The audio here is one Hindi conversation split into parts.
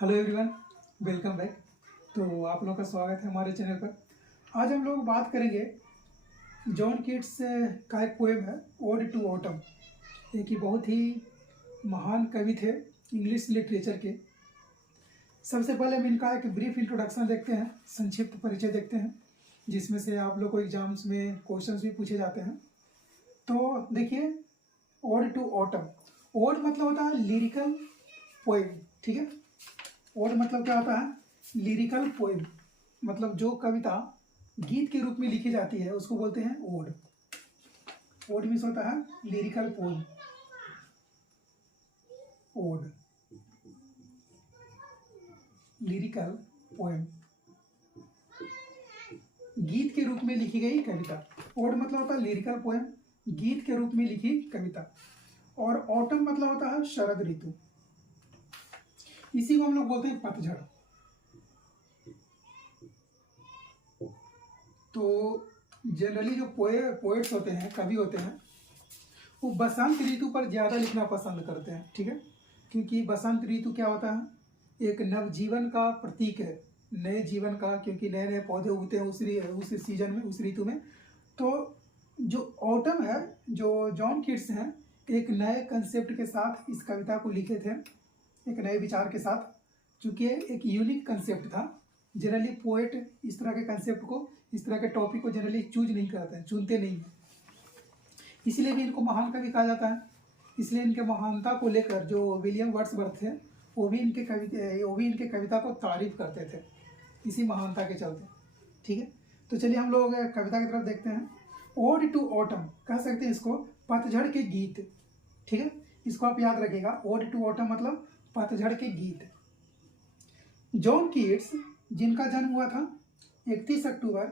Hello everyone, welcome back. तो आप लोगों का स्वागत है हमारे चैनल पर। आज हम लोग बात करेंगे जॉन कीट्स का एक पोएम है ओड टू ऑटम। ये कि बहुत ही महान कवि थे इंग्लिश लिटरेचर के। सबसे पहले हम इनका एक ब्रीफ इंट्रोडक्शन देखते हैं, संक्षिप्त परिचय देखते हैं, जिसमें से आप लोग को एग्जाम्स में क्वेश्चंस भी पूछे जाते हैं। तो देखिए, ओड टू ऑटम। ओड मतलब होता है लिरिकल पोएम, ठीक है। ओड मतलब क्या होता है? लिरिकल पोएम, मतलब जो कविता गीत के रूप में लिखी जाती है उसको बोलते हैं ओड। ओड मीन्स होता है lyrical poem. Ode lyrical poem, गीत के रूप में लिखी गई कविता। ओड मतलब होता है लिरिकल पोएम, गीत के रूप में लिखी कविता। और ऑटम मतलब होता है शरद ऋतु। इसी को हम लोग बोलते हैं पतझड़। तो जनरली जो पोएट्स होते हैं, कवि होते हैं, वो बसंत ऋतु पर ज़्यादा लिखना पसंद करते हैं, ठीक है। क्योंकि बसंत ऋतु क्या होता है? एक नवजीवन का प्रतीक है, नए जीवन का, क्योंकि नए नए पौधे उगते हैं उस सीजन में, उस ऋतु में। तो जो ऑटम है, जो जॉन कीट्स हैं, एक नए कंसेप्ट के साथ इस कविता को लिखे थे, एक नए विचार के साथ, चूँकि एक यूनिक कंसेप्ट था। जनरली पोएट इस तरह के कंसेप्ट को, इस तरह के टॉपिक को जनरली चूज नहीं करते हैं, चुनते नहीं हैं। इसलिए भी इनको महान कवि कहा जाता है। इसलिए इनके महानता को लेकर जो विलियम वर्ड्सवर्थ थे, वो भी इनके कविता को तारीफ करते थे, इसी महानता के चलते, ठीक है। तो चलिए हम लोग कविता की तरफ देखते हैं। ओड टू ऑटम कह सकते हैं इसको, पतझड़ के गीत, ठीक है। इसको आप याद रखिएगा, ओड टू ऑटम मतलब पतझड़ के गीत। जॉन कीट्स, जिनका जन्म हुआ था 31 अक्टूबर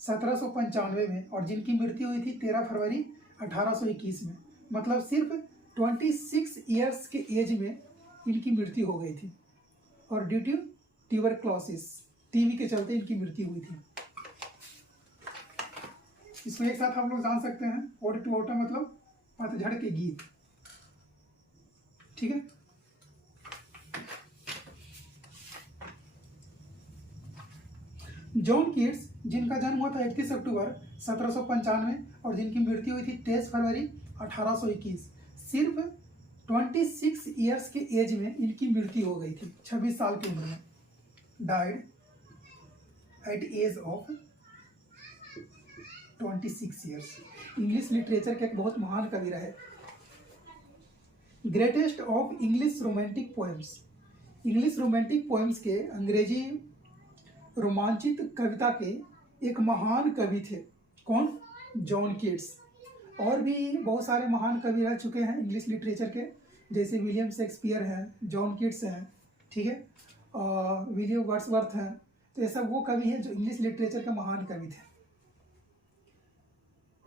1795 में और जिनकी मृत्यु हुई थी 13 फरवरी 1821 में, मतलब सिर्फ 26 ईयर्स के एज में इनकी मृत्यु हो गई थी। और ड्यू टू ट्यूबरक्लोसिस, टीबी के चलते इनकी मृत्यु हुई थी। इसको एक साथ हम लोग जान सकते हैं, ओड टू ऑटम मतलब पतझड़ के गीत, ठीक है। जॉन कीट्स, जिनका जन्म हुआ था 31 अक्टूबर 1795 और जिनकी मृत्यु हुई थी 23 फरवरी 1821, सिर्फ 26 ईयर्स के एज में इनकी मृत्यु हो गई थी, 26 साल की उम्र में। Died at age of 26 years. English literature के एक बहुत महान कवि रहे। Greatest of English romantic poems. English romantic poems के, अंग्रेजी रोमांचित कविता के एक महान कवि थे। कौन? John Keats. और भी बहुत सारे महान कवि रह चुके हैं इंग्लिश लिटरेचर के, जैसे विलियम शेक्सपियर हैं, जॉन कीट्स हैं, ठीक है, विलियम वर्ड्सवर्थ हैं। तो ये सब वो कवि हैं जो इंग्लिश लिटरेचर के महान कवि थे।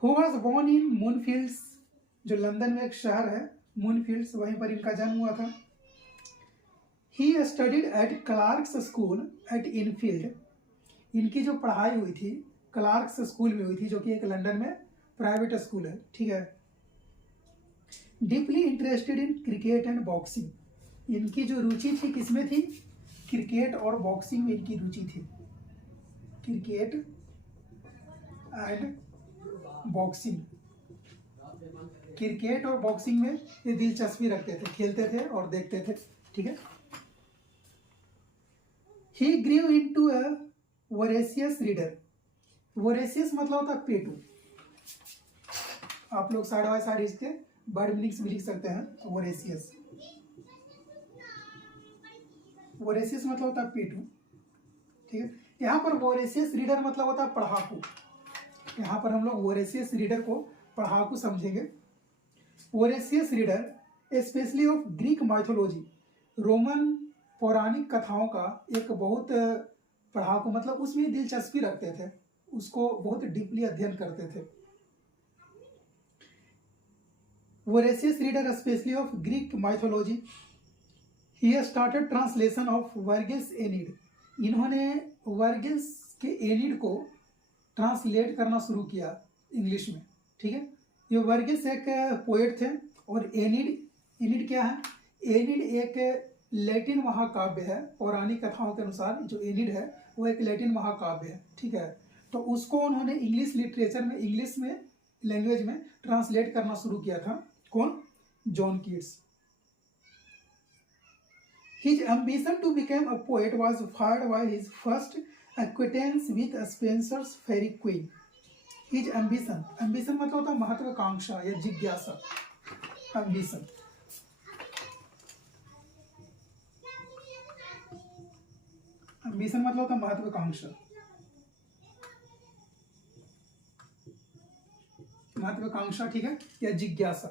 हु वॉज बोर्न इन मूनफील्ड्स, जो लंदन में एक शहर है मूनफील्ड्स, वहीं पर इनका जन्म हुआ था। He studied at Clarks school eight Enfield. इनकी जो पढ़ाई हुई थी क्लार्क्स स्कूल में हुई थी, जो कि एक लंदन में प्राइवेट स्कूल है, ठीक है। Deeply interested in cricket and boxing. इनकी जो रुचि थी किसमें थी? क्रिकेट और बॉक्सिंग में इनकी रुचि थी। क्रिकेट एंड बॉक्सिंग, क्रिकेट और बॉक्सिंग में ये दिलचस्पी रखते थे, खेलते थे और देखते थे, ठीक है। He grew into a voracious reader. Voracious मतलब होता है पेटू। आप लोग साइड बाय साइड इसके वर्ड मीनिंग्स भी लिख सकते हैं। voracious, voracious मतलब होता है पेटू, ठीक है। यहाँ पर voracious reader मतलब होता है पढ़ाकू। यहाँ पर हम लोग voracious reader को पढ़ाकू समझेंगे। voracious reader specially of Greek mythology, Roman पौराणिक कथाओं का एक बहुत पढ़ाकू, मतलब उसमें दिलचस्पी रखते थे, उसको बहुत डीपली अध्ययन करते थे। Voracious reader specially of Greek mythology. He started translation of Virgil's Aeneid. इन्होंने वर्गिल्स के एनीड को ट्रांसलेट करना शुरू किया इंग्लिश में, ठीक है। ये वर्गिल्स एक पोएट थे और एनीड क्या है? एनीड एक लैटिन महाकाव्य है। पौराणिक कथाओं के अनुसार जो एनिड है वो एक लैटिन महाकाव्य है, ठीक है। तो उसको उन्होंने इंग्लिश लिटरेचर में, इंग्लिश में लैंग्वेज में ट्रांसलेट करना शुरू किया था। कौन? John Keats. His ambition to become a poet was fired by his first acquaintance with Spenser's Faerie Queene. His ambition मतलब होता है महत्वाकांक्षा या जिज्ञासा। ambition मतलब होता है महत्वाकांक्षा, महत्वाकांक्षा, ठीक है, या जिज्ञासा।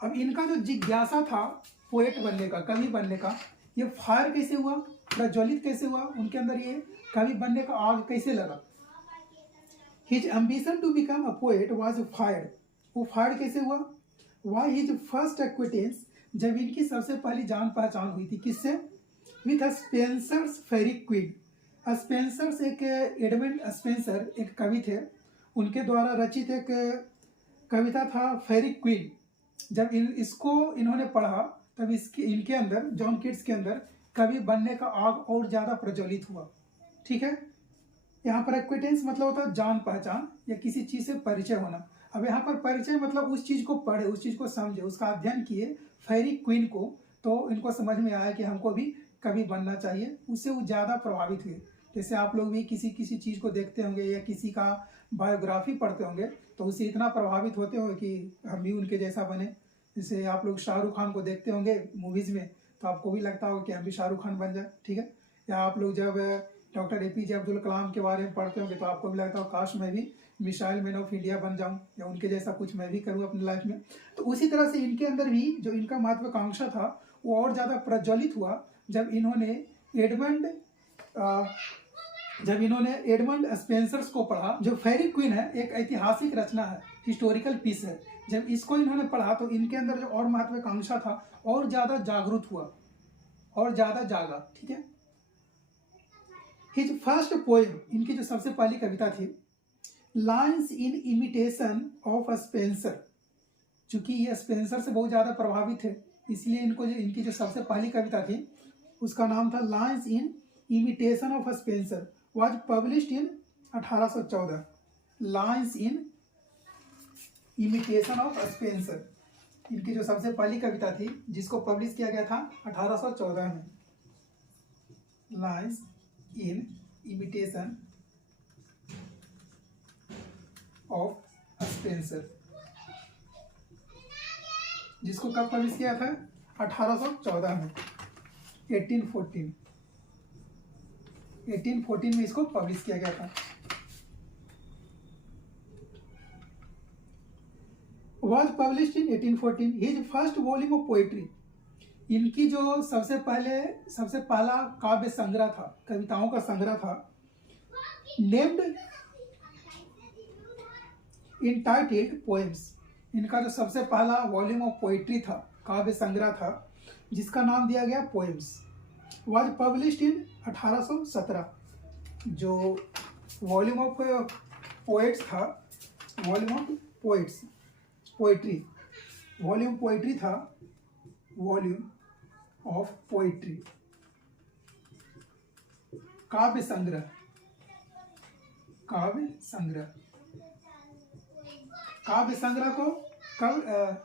अब इनका जो जिज्ञासा था पोएट बनने का, कवि बनने का, ये फायर कैसे हुआ, प्रज्वलित कैसे हुआ उनके अंदर, ये कवि बनने का आग कैसे लगा। His ambition to become a poet was fired, वो फायर कैसे हुआ। वाई हिज फर्स्ट एक्विटेंस, जब इनकी सबसे पहली जान पहचान हुई थी, किससे? With Spenser's Faerie Queene. Spenser's एक एडमंड स्पेंसर एक कवि थे, उनके द्वारा रचित एक कविता था फेरी क्वीन। जब इसको इन्होंने पढ़ा तब इनके अंदर, जॉन कीट्स के अंदर कवि बनने का आग और ज़्यादा प्रज्वलित हुआ, ठीक है। यहाँ पर एक्विटेंस मतलब होता है जान पहचान या किसी चीज़ से परिचय होना। अब यहाँ पर परिचय मतलब उस चीज़ को पढ़े, उस चीज़ को समझे, उसका अध्ययन किए फेरी क्वीन को, तो इनको समझ में आया कि हमको भी कवि बनना चाहिए। उससे वो ज़्यादा प्रभावित हुए। जैसे आप लोग भी किसी चीज़ को देखते होंगे या किसी का बायोग्राफी पढ़ते होंगे तो उससे इतना प्रभावित होते हो कि हम भी उनके जैसा बने। जैसे आप लोग शाहरुख खान को देखते होंगे मूवीज़ में तो आपको भी लगता होगा कि हम भी शाहरुख खान बन जाए, ठीक है। या आप लोग जब डॉक्टर APJ अब्दुल कलाम के बारे में पढ़ते होंगे तो आपको भी लगता हो काश मैं भी मिसाइल मैन ऑफ इंडिया बन जाऊं या उनके जैसा कुछ मैं भी करूं अपनी लाइफ में। तो उसी तरह से इनके अंदर भी जो इनका महत्वाकांक्षा था वो और ज़्यादा प्रज्वलित हुआ जब इन्होंने एडमंड स्पेंसर्स को पढ़ा। जो फेरी क्वीन है एक ऐतिहासिक रचना है, हिस्टोरिकल पीस है। जब इसको इन्होंने पढ़ा तो इनके अंदर जो और महत्वाकांक्षा था और ज़्यादा जागरूक हुआ और ज़्यादा जागा, ठीक है। हिज फर्स्ट पोएम, इनकी जो सबसे पहली कविता थी, lines in imitation of Spencer. चूंकि ये स्पेंसर से बहुत ज़्यादा प्रभावित है इसलिए इनकी जो सबसे पहली कविता थी उसका नाम था lines in imitation of Spencer, was published in 1814। Lines in imitation of Spencer इनकी जो सबसे पहली कविता थी जिसको पब्लिश किया गया था 1814 में। Lines in imitation of Spencer, जिसको कब पब्लिश किया था? 1814 में, 1814 में इसको पब्लिश किया गया था। Was published in 1814 his first volume of poetry। इनकी जो सबसे पहला काव्य संग्रह था, कविताओं का संग्रह था, नेम्ड इंटाइटल्ड पोएम्स। इनका जो सबसे पहला वॉल्यूम ऑफ पोइट्री था, काव्य संग्रह था, जिसका नाम दिया गया पोएम्स, वाज पब्लिश्ड इन 1817। जो वॉल्यूम ऑफ पोएट्स था, वॉल्यूम ऑफ पोइट्री था, वॉल्यूम ऑफ पोइट्री, काव्य संग्रह को कब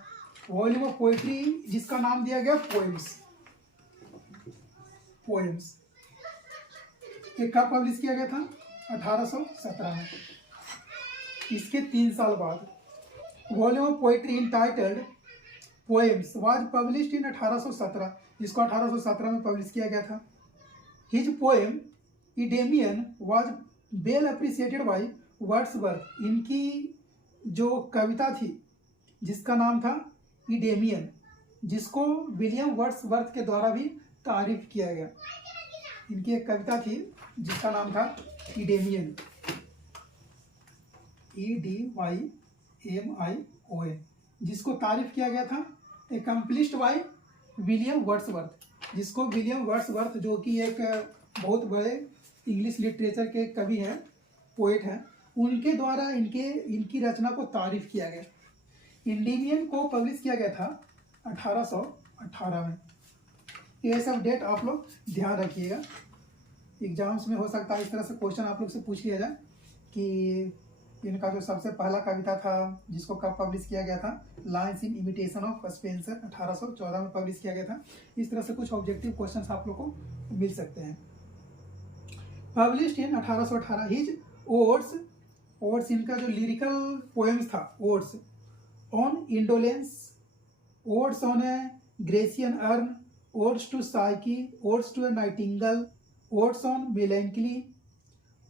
वॉल्यूम ऑफ पोइट्री जिसका नाम दिया गया पोएम्स, ये कब पब्लिश किया गया था? 1817 में। इसके 3 साल बाद volume of poetry entitled poems was published in 1817, जिसको 1817 में पब्लिश किया गया था। His poem Endymion was well appreciated by Wordsworth. इनकी जो कविता थी जिसका नाम था इडेमियन, जिसको विलियम वर्ड्सवर्थ के द्वारा भी तारीफ किया गया। इनकी एक कविता थी जिसका नाम था इडेमियन, EDYMION, जिसको तारीफ किया गया था एकम्प्लिश्ड बाय विलियम वर्ड्सवर्थ, जिसको विलियम वर्ड्सवर्थ जो कि एक बहुत बड़े इंग्लिश लिटरेचर के कवि हैं, पोएट हैं, उनके द्वारा इनकी रचना को तारीफ किया गया। इंडेमियन को पब्लिश किया गया था 1818 में। ये सब डेट आप लोग ध्यान रखिएगा। एग्जाम्स में हो सकता है इस तरह से क्वेश्चन आप लोग से पूछ लिया जाए कि इनका जो सबसे पहला कविता था जिसको कब पब्लिश किया गया था, lines in imitation of Spencer 1814 में पब्लिश किया गया था। इस तरह से कुछ ऑब्जेक्टिव क्वेश्चंस आप लोग को मिल सकते हैं। पब्लिश्ड इन 1818 हिज ओड्स इनका जो लिरिकल पोएम्स था, odes on indolence, odes on a Grecian urn, odes to Psyche, odes to a nightingale, odes on melancholy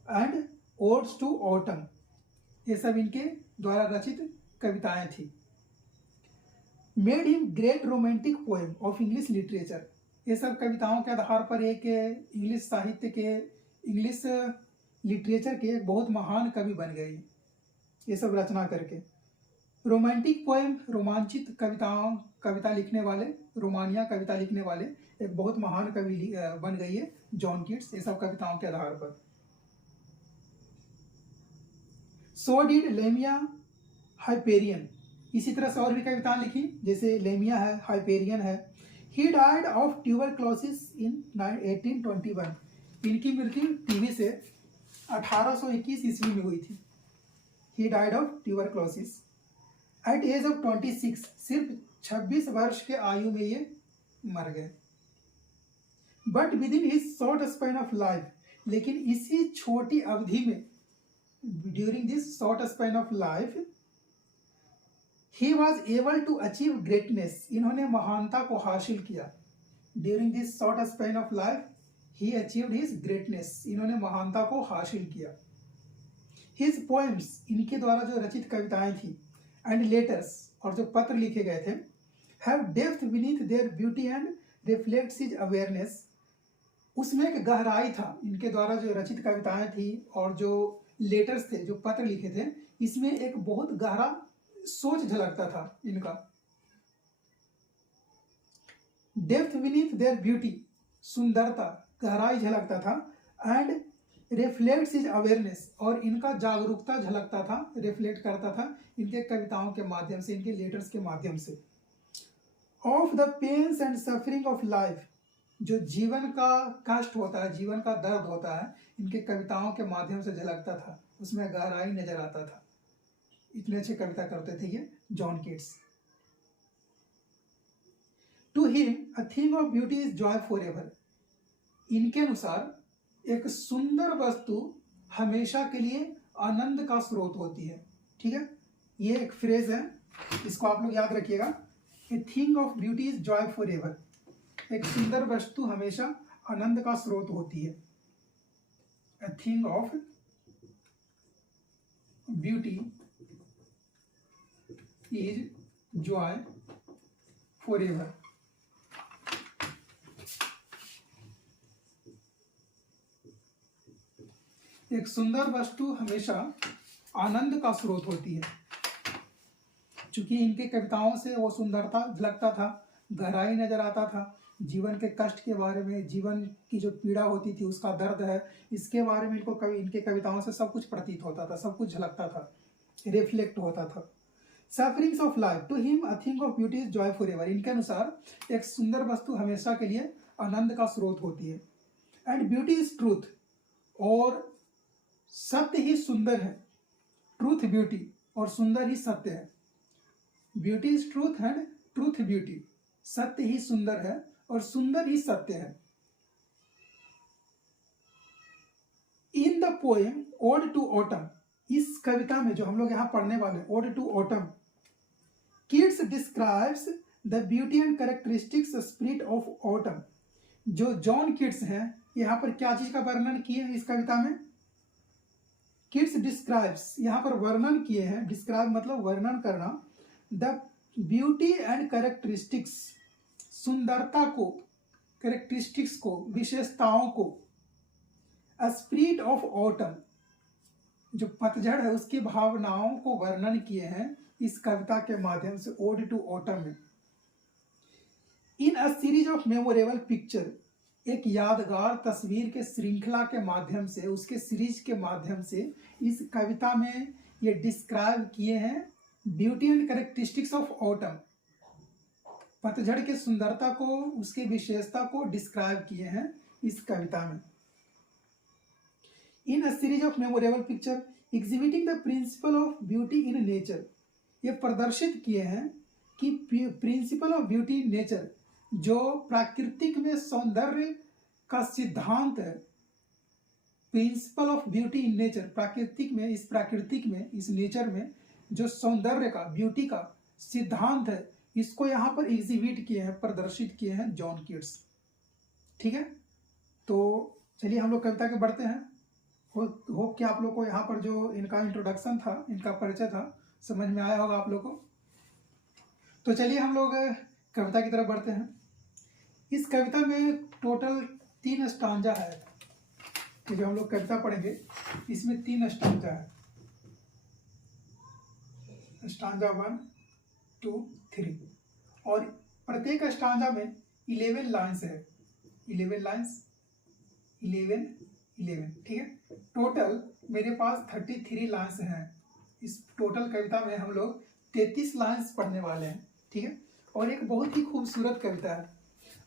and odes to autumn, ये सब इनके द्वारा रचित कविताएं थी। Made him great romantic poem of English literature, ये सब कविताओं के आधार पर एक इंग्लिश साहित्य के, इंग्लिश लिटरेचर के एक बहुत महान कवि बन गए ये सब रचना करके। रोमांटिक पोएम, रोमांचित कविता लिखने वाले, रोमानिया कविता लिखने वाले एक बहुत महान कवि बन गई है जॉन कीट्स, ये सब कविताओं के आधार पर। सो डिड लेमिया हाइपेरियन, इसी तरह से और भी कविताएं लिखी जैसे लेमिया है, हाइपेरियन है। ही डाइड ऑफ ट्यूबरक्लोसिस इन 1821, इनकी मृत्यु टीबी से 1821 ईस्वी में हुई थी। He died of tuberculosis at age of 26, सिर्फ 26 वर्ष के आयु में ये मर गए। But within his short span of life, लेकिन इसी छोटी अवधि में, during this short span of life, he was able to achieve greatness, इन्होंने महानता को हासिल किया। During this short span of life he achieved his greatness, इन्होंने महानता को हासिल किया। हिज पोएम्स, इनके द्वारा जो रचित कविताएं थी, एंड लेटर्स, और जो पत्र लिखे गए थे, have depth beneath there beauty and reflects his awareness, उसमें एक गहराई था। इनके द्वारा जो रचित कविताएं थी और जो लेटर्स थे, जो पत्र लिखे थे, इसमें एक बहुत गहरा सोच झलकता था इनका। डेप्थ बीनीथ देयर ब्यूटी, सुंदरता, गहराई झलकता था, एंड रिफ्लेक्ट्स हिज अवेयरनेस, और इनका जागरूकता झलकता था, रिफ्लेक्ट करता था इनके कविताओं के माध्यम से, इनके लेटर्स के माध्यम से। Of the pains and suffering of life, जो जीवन का कष्ट होता है, जीवन का दर्द होता है, इनके कविताओं के माध्यम से झलकता था, उसमें गहराई नजर आता था। इतने अच्छे कविता करते थे ये John Keats. To him a thing of beauty is joy for ever, इनके अनुसार एक सुंदर वस्तु हमेशा के लिए आनंद का स्रोत होती है। ठीक है, ये एक फ्रेज है, इसको आप लोग याद रखिएगा। A thing of beauty is joy for ever, एक सुंदर वस्तु हमेशा आनंद का स्रोत होती है। A thing of beauty is joy for ever. एक सुंदर वस्तु हमेशा आनंद का स्रोत होती है। चूंकि इनके कविताओं से वो सुंदरता झलकता था, गहराई नजर आता था, जीवन के कष्ट के बारे में, जीवन की जो पीड़ा होती थी, उसका दर्द है, इसके बारे में इनके कविताओं से सब कुछ प्रतीत होता था, सब कुछ झलकता था, रिफ्लेक्ट होता था। Sufferings of life, to him a thing of beauty is joy for ever, इनके अनुसार एक सुंदर वस्तु हमेशा के लिए आनंद का स्रोत होती है। एंड ब्यूटी इज ट्रूथ, और सत्य ही सुंदर है। ट्रूथ ब्यूटी, और सुंदर ही सत्य है। Beauty is truth and truth beauty, सत्य ही सुंदर है और सुंदर ही सत्य है। In the poem ode to autumn, इस कविता में जो हम लोग यहाँ पढ़ने वाले, ode to autumn, Keats describes the beauty and characteristics spirit of autumn. जो जॉन कीट्स हैं, यहाँ पर क्या चीज का वर्णन किए हैं इस कविता में? कीट्स डिस्क्राइब्स, यहाँ पर वर्णन किए हैं, डिस्क्राइब मतलब वर्णन करना, द ब्यूटी एंड कैरेक्टरिस्टिक्स, सुंदरता को, कैरेक्टरिस्टिक्स को, विशेषताओं को, स्पिरिट ऑफ ऑटम, जो पतझड़ है उसकी भावनाओं को वर्णन किए हैं इस कविता के माध्यम से, ओड टू ऑटम में। In a series of memorable picture, एक यादगार तस्वीर के श्रृंखला के माध्यम से, उसके सीरीज के माध्यम से इस कविता में ये डिस्क्राइब किए हैं beauty and characteristics of autumn, पतझड़ के सुंदरता को, उसकी विशेषता को डिस्क्राइब किए हैं इस कविता में। In a series of memorable picture exhibiting the principle of beauty in nature, ये प्रदर्शित किए हैं कि principle of beauty in nature, जो प्राकृतिक में सौंदर्य का सिद्धांत है। Principle of beauty in nature, प्राकृतिक में, इस नेचर में जो सौंदर्य का, ब्यूटी का सिद्धांत है, इसको यहाँ पर एग्जिबिट किए हैं, प्रदर्शित किए हैं जॉन कीट्स। ठीक है, तो चलिए हम लोग कविता के बढ़ते हैं। होप कि आप लोग को यहाँ पर जो इनका इंट्रोडक्शन था, इनका परिचय था, समझ में आया होगा आप लोग को। तो चलिए हम लोग कविता की तरफ बढ़ते हैं। इस कविता में टोटल 3 स्टांजा है, कि जो हम लोग कविता पढ़ेंगे इसमें 3 स्टांजा है। स्टांजा 1, 2, 3, और प्रत्येक स्टांजा में 11 लाइन्स है। 11 लाइन्स, 11, ठीक है। टोटल मेरे पास 33 लाइन्स हैं। इस टोटल कविता में हम लोग 33 लाइन्स पढ़ने वाले हैं। ठीक है, और एक बहुत ही खूबसूरत कविता है।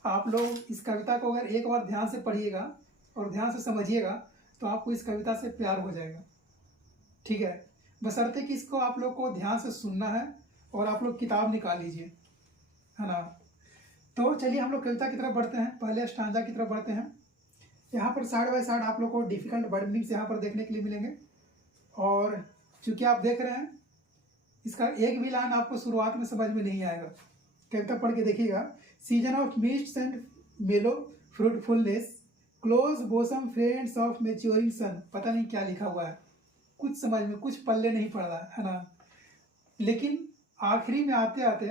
आप लोग इस कविता को अगर एक बार ध्यान से पढ़िएगा और ध्यान से समझिएगा तो आपको इस कविता से प्यार हो जाएगा। ठीक है, बशर्ते कि इसको आप लोग को ध्यान से सुनना है और आप लोग किताब निकाल लीजिए, है ना। तो चलिए हम लोग कविता की तरफ बढ़ते हैं, पहले स्टांजा की तरफ बढ़ते हैं। यहाँ पर साइड बाय साइड आप लोग को डिफिकल्ट वर्डिंग्स यहाँ पर देखने के लिए मिलेंगे, और चूंकि आप देख रहे हैं इसका एक भी लाइन आपको शुरुआत में समझ में नहीं आएगा। कविता पढ़ के देखिएगा। Season of mist and mellow fruitfulness, close bosom friends of maturing sun, पता नहीं क्या लिखा हुआ है, कुछ समझ में, कुछ पल्ले नहीं पड़ रहा है ना। लेकिन आखिरी में आते आते,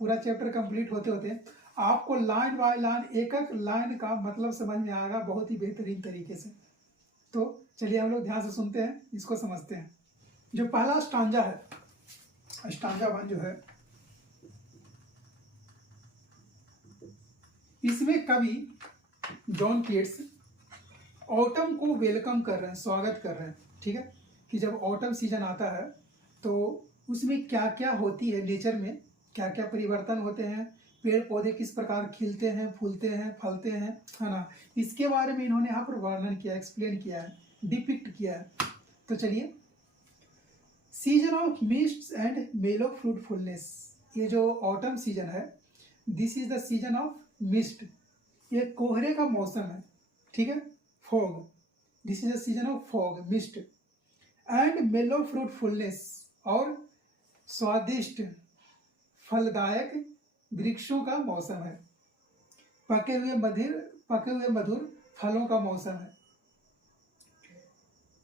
पूरा चैप्टर कंप्लीट होते होते आपको लाइन बाय लाइन, एक एक लाइन का मतलब समझ में आएगा बहुत ही बेहतरीन तरीके से। तो चलिए हम लोग ध्यान से सुनते हैं, इसको समझते हैं। जो पहला स्टांजा है, स्टांजा 1 जो है, इसमें कवि जॉन कीट्स ऑटम को वेलकम कर रहे हैं, स्वागत कर रहे हैं। ठीक है, कि जब ऑटम सीजन आता है तो उसमें क्या क्या होती है, नेचर में क्या क्या परिवर्तन होते हैं, पेड़ पौधे किस प्रकार खिलते हैं, फूलते हैं, फलते हैं, है ना। इसके बारे में इन्होंने यहाँ पर वर्णन किया, एक्सप्लेन किया है, डिपिक्ट किया है। तो चलिए, season of mist and mellow fruitfulness, ये जो ऑटम सीजन है, this is the season of mist, ये कोहरे का मौसम है। ठीक है, fog, this is the season of fog, mist, and mellow fruitfulness, और स्वादिष्ट फलदायक वृक्षों का मौसम है। पके हुए मधुर फलों का मौसम है।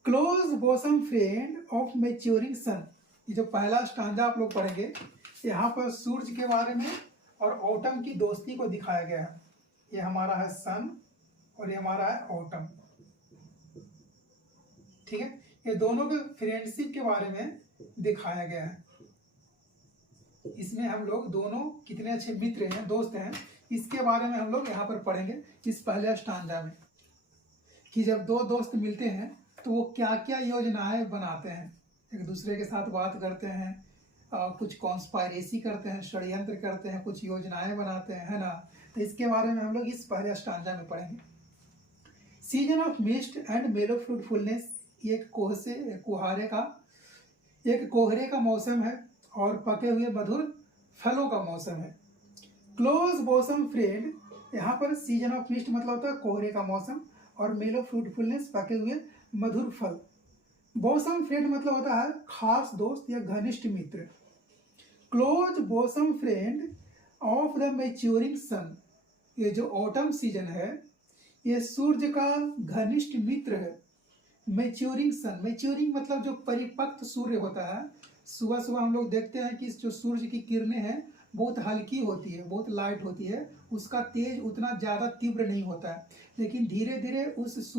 Close bosom friend of maturing sun, ये जो पहला स्टांजा आप लोग पढ़ेंगे, यहाँ पर सूरज के बारे में और ऑटम की दोस्ती को दिखाया गया है। ये हमारा है सन और ये हमारा है ऑटम। ठीक है, ये दोनों के फ्रेंडशिप के बारे में दिखाया गया है। इसमें हम लोग दोनों कितने अच्छे मित्र हैं, दोस्त हैं, इसके बारे में हम लोग यहाँ पर पढ़ेंगे इस पहले स्टांजा में, कि जब दो दोस्त मिलते हैं तो वो क्या क्या योजनाएं बनाते हैं, एक दूसरे के साथ बात करते हैं, कुछ कॉन्स्पायरेसी करते हैं, षड्यंत्र करते हैं, कुछ योजनाएं बनाते हैं, है ना। तो इसके बारे में हम लोग इस पहले स्टांजा में पढ़ेंगे। Season of mist and mellow fruitfulness, एक कोहरे का मौसम है और पके हुए मधुर फलों का मौसम है। क्लोज बॉसम फ्रेंड, यहाँ पर सीजन ऑफ मिस्ट मतलब होता है कोहरे का मौसम, और मेलो फ्रूटफुलनेस पके हुए मधुर फल। बॉसम फ्रेंड मतलब होता है खास दोस्त या घनिष्ठ मित्र। Close bosom friend of the maturing sun, ये जो ऑटम सीजन है, ये सूर्य का घनिष्ठ मित्र है। मैच्योरिंग सन, मैच्योरिंग मतलब जो परिपक्व सूर्य होता है। सुबह सुबह हम लोग देखते हैं कि जो सूर्य की किरणें हैं बहुत हल्की होती है, बहुत लाइट होती है, उसका तेज उतना ज़्यादा तीव्र नहीं होता है, लेकिन धीरे धीरे उस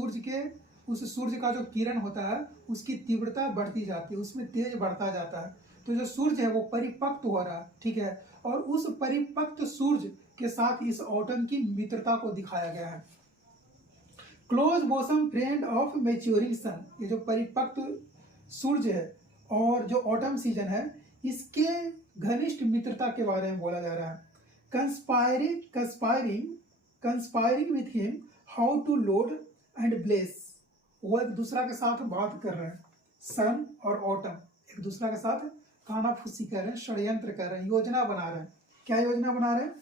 सूर्य का जो किरण होता है उसकी तीव्रता बढ़ती जाती है, उसमें तेज बढ़ता जाता है। तो जो सूर्य है वो परिपक्व हो रहा है। ठीक है, और उस परिपक्व सूर्य के साथ इस ऑटम की मित्रता को दिखाया गया है। Close bosom friend of maturing sun, ये जो परिपक्व सूर्य है और जो ऑटम सीजन है, इसके घनिष्ठ मित्रता के बारे में बोला जा रहा है। Conspiring with him how to load and bless. वो एक दूसरा के साथ बात कर रहे हैं, सन और ऑटम एक दूसरा के साथ कानाफूसी कर रहे हैं, षड्यंत्र कर रहे हैं, योजना बना रहे हैं। क्या योजना बना रहे हैं?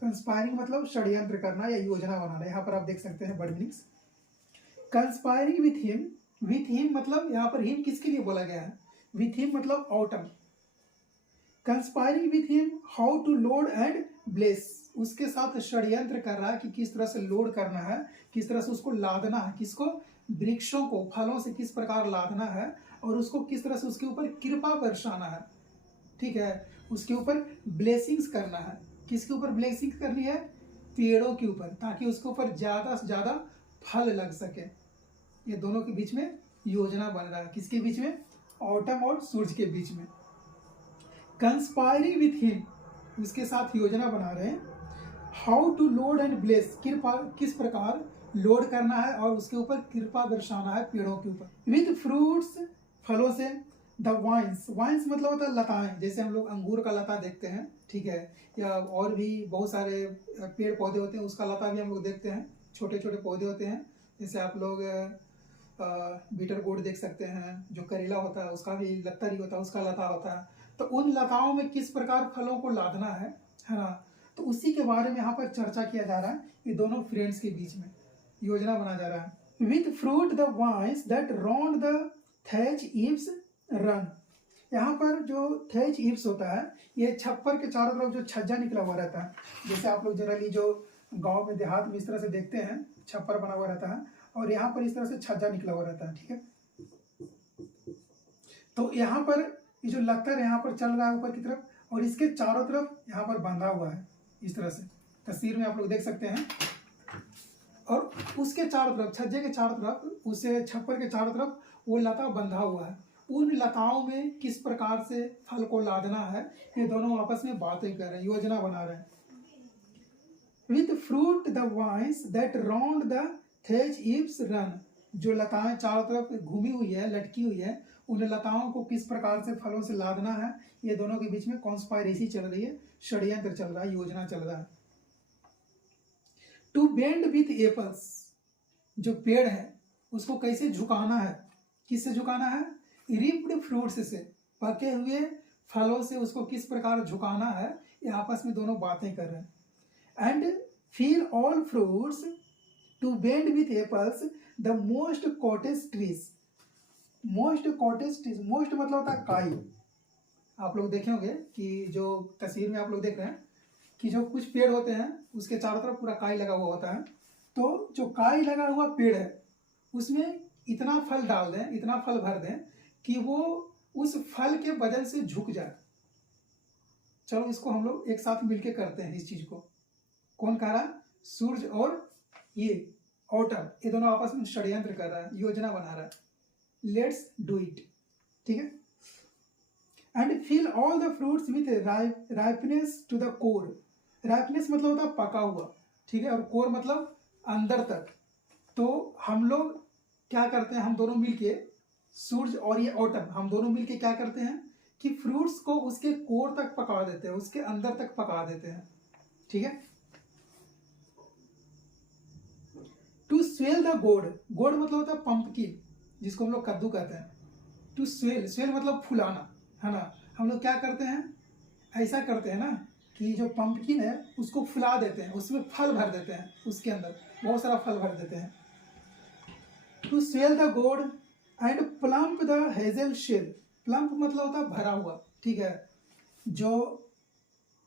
कंस्पायरिंग मतलब षड्यंत्र करना या योजना बनाना। यहाँ पर आप देख सकते हैं word meanings. Conspiring with him मतलब यहाँ पर हिम किसके लिए बोला गया है? विथ हिम मतलब autumn. Conspiring with him how to load and bless, उसके साथ षड्यंत्र कर रहा है कि किस तरह से लोड करना है, किस तरह से उसको लादना है, किसको? वृक्षों को फलों से किस प्रकार लादना है और उसको किस तरह से उसके ऊपर कृपा बरसाना है। ठीक है, उसके ऊपर ब्लेसिंग्स करना है। किसके ऊपर ब्लेसिंग करनी है? पेड़ों के ऊपर, ताकि उसके ऊपर ज्यादा से ज्यादा फल लग सके। ये दोनों के बीच में योजना बन रहा है। किसके बीच में? ऑटम और सूरज के बीच में। कंस्पायरिंग विथ हिम, उसके साथ योजना बना रहे हैं। How to load and bless, किस प्रकार लोड करना है और उसके ऊपर कृपा दर्शाना है पेड़ों के ऊपर। विथ फ्रूट्स, फलों से। द वाइन्स, वाइन्स मतलब होता है लताएं, जैसे हम लोग अंगूर का लता देखते हैं, ठीक है, या और भी बहुत सारे पेड़ पौधे होते हैं, उसका लता भी हम लोग देखते हैं। छोटे छोटे पौधे होते हैं, जैसे आप लोग बीटर गोड देख सकते हैं, जो करेला होता है उसका भी लत्ता ही होता है, उसका लता होता है। तो उन लताओं में किस प्रकार फलों को लादना है ना, तो उसी के बारे में यहाँ पर चर्चा किया जा रहा है। ये दोनों फ्रेंड्स के बीच में योजना बना जा रहा है। With fruit the vines that round the thatch eaves run, यहाँ पर जो थैच ईव्स होता है, ये छप्पर के चारों तरफ जो छज्जा निकला हुआ रहता है, जैसे आप लोग जनरली जो गांव में देहात में इस तरह से देखते हैं, छप्पर बना हुआ रहता है और यहाँ पर इस तरह से छज्जा निकला हुआ रहता है। ठीक है, तो यहाँ पर ये जो लत्तर यहाँ पर चल रहा है ऊपर की तरफ और इसके चारों तरफ यहाँ पर बंधा हुआ है, इस तरह से तस्वीर में आप लोग देख सकते हैं। और उसके चारों तरफ, छज्जे के चारों तरफ, उसे छप्पर के चारों तरफ वो लता बंधा हुआ है। उन लताओं में किस प्रकार से फल को लादना है, ये दोनों आपस में बातें कर रहे हैं, योजना बना रहे हैं। With fruit the vines that round the thatch eaves run, जो लताएं चारों तरफ घूमी हुई है, लटकी हुई है, उन लताओं को किस प्रकार से फलों से लादना है, ये दोनों के बीच में कॉन्स्पायरेसी चल रही है, षड्यंत्र चल रहा है, योजना चल रहा है। टू बेंड विथ एपल्स, जो पेड़ है उसको कैसे झुकाना है, किससे झुकाना है? रिप्ड फ्रूट्स से, पके हुए फलों से उसको किस प्रकार झुकाना है, ये आपस में दोनों बातें कर रहे हैं। And fill all fruits to bend with apples the mossed cottage trees, mossed cottage trees, mossed मतलब होता है काई। आप लोग देखे होंगे कि जो तस्वीर में आप लोग देख रहे हैं कि जो कुछ पेड़ होते हैं उसके चारों तरफ पूरा काई लगा हुआ होता है, तो जो काई लगा हुआ पेड़ है उसमें इतना फल डाल दें, इतना फल भर दें कि वो उस फल के वजन से झुक जाए। चलो इसको हम लोग एक साथ मिलके करते हैं इस चीज को। कौन कह रहा है? सूरज और ये ऑटम, ये दोनों आपस में षड्यंत्र कर रहा है, योजना बना रहा है। Let's do it. ठीक है। And fill all the fruits with ripeness to the core, ripeness मतलब होता है पका हुआ, ठीक है, और कोर मतलब अंदर तक। तो हम लोग क्या करते हैं, हम दोनों मिलके, सूरज और ये ऑटम, हम दोनों मिलके क्या करते हैं कि फ्रूट्स को उसके कोर तक पका देते हैं, उसके अंदर तक पका देते हैं। ठीक है। टू स्वेल द गोड, गोड मतलब होता है पंपकिन, जिसको हम लोग कद्दू कहते हैं। टू स्वेल, स्वेल मतलब फुलाना, है ना। हम लोग क्या करते हैं, ऐसा करते हैं ना कि जो पंपकिन है उसको फुला देते हैं, उसमें फल भर देते हैं, उसके अंदर बहुत सारा फल भर देते हैं। To swell the gourd and plump the hazel shell, plump मतलब होता है भरा हुआ, ठीक है। जो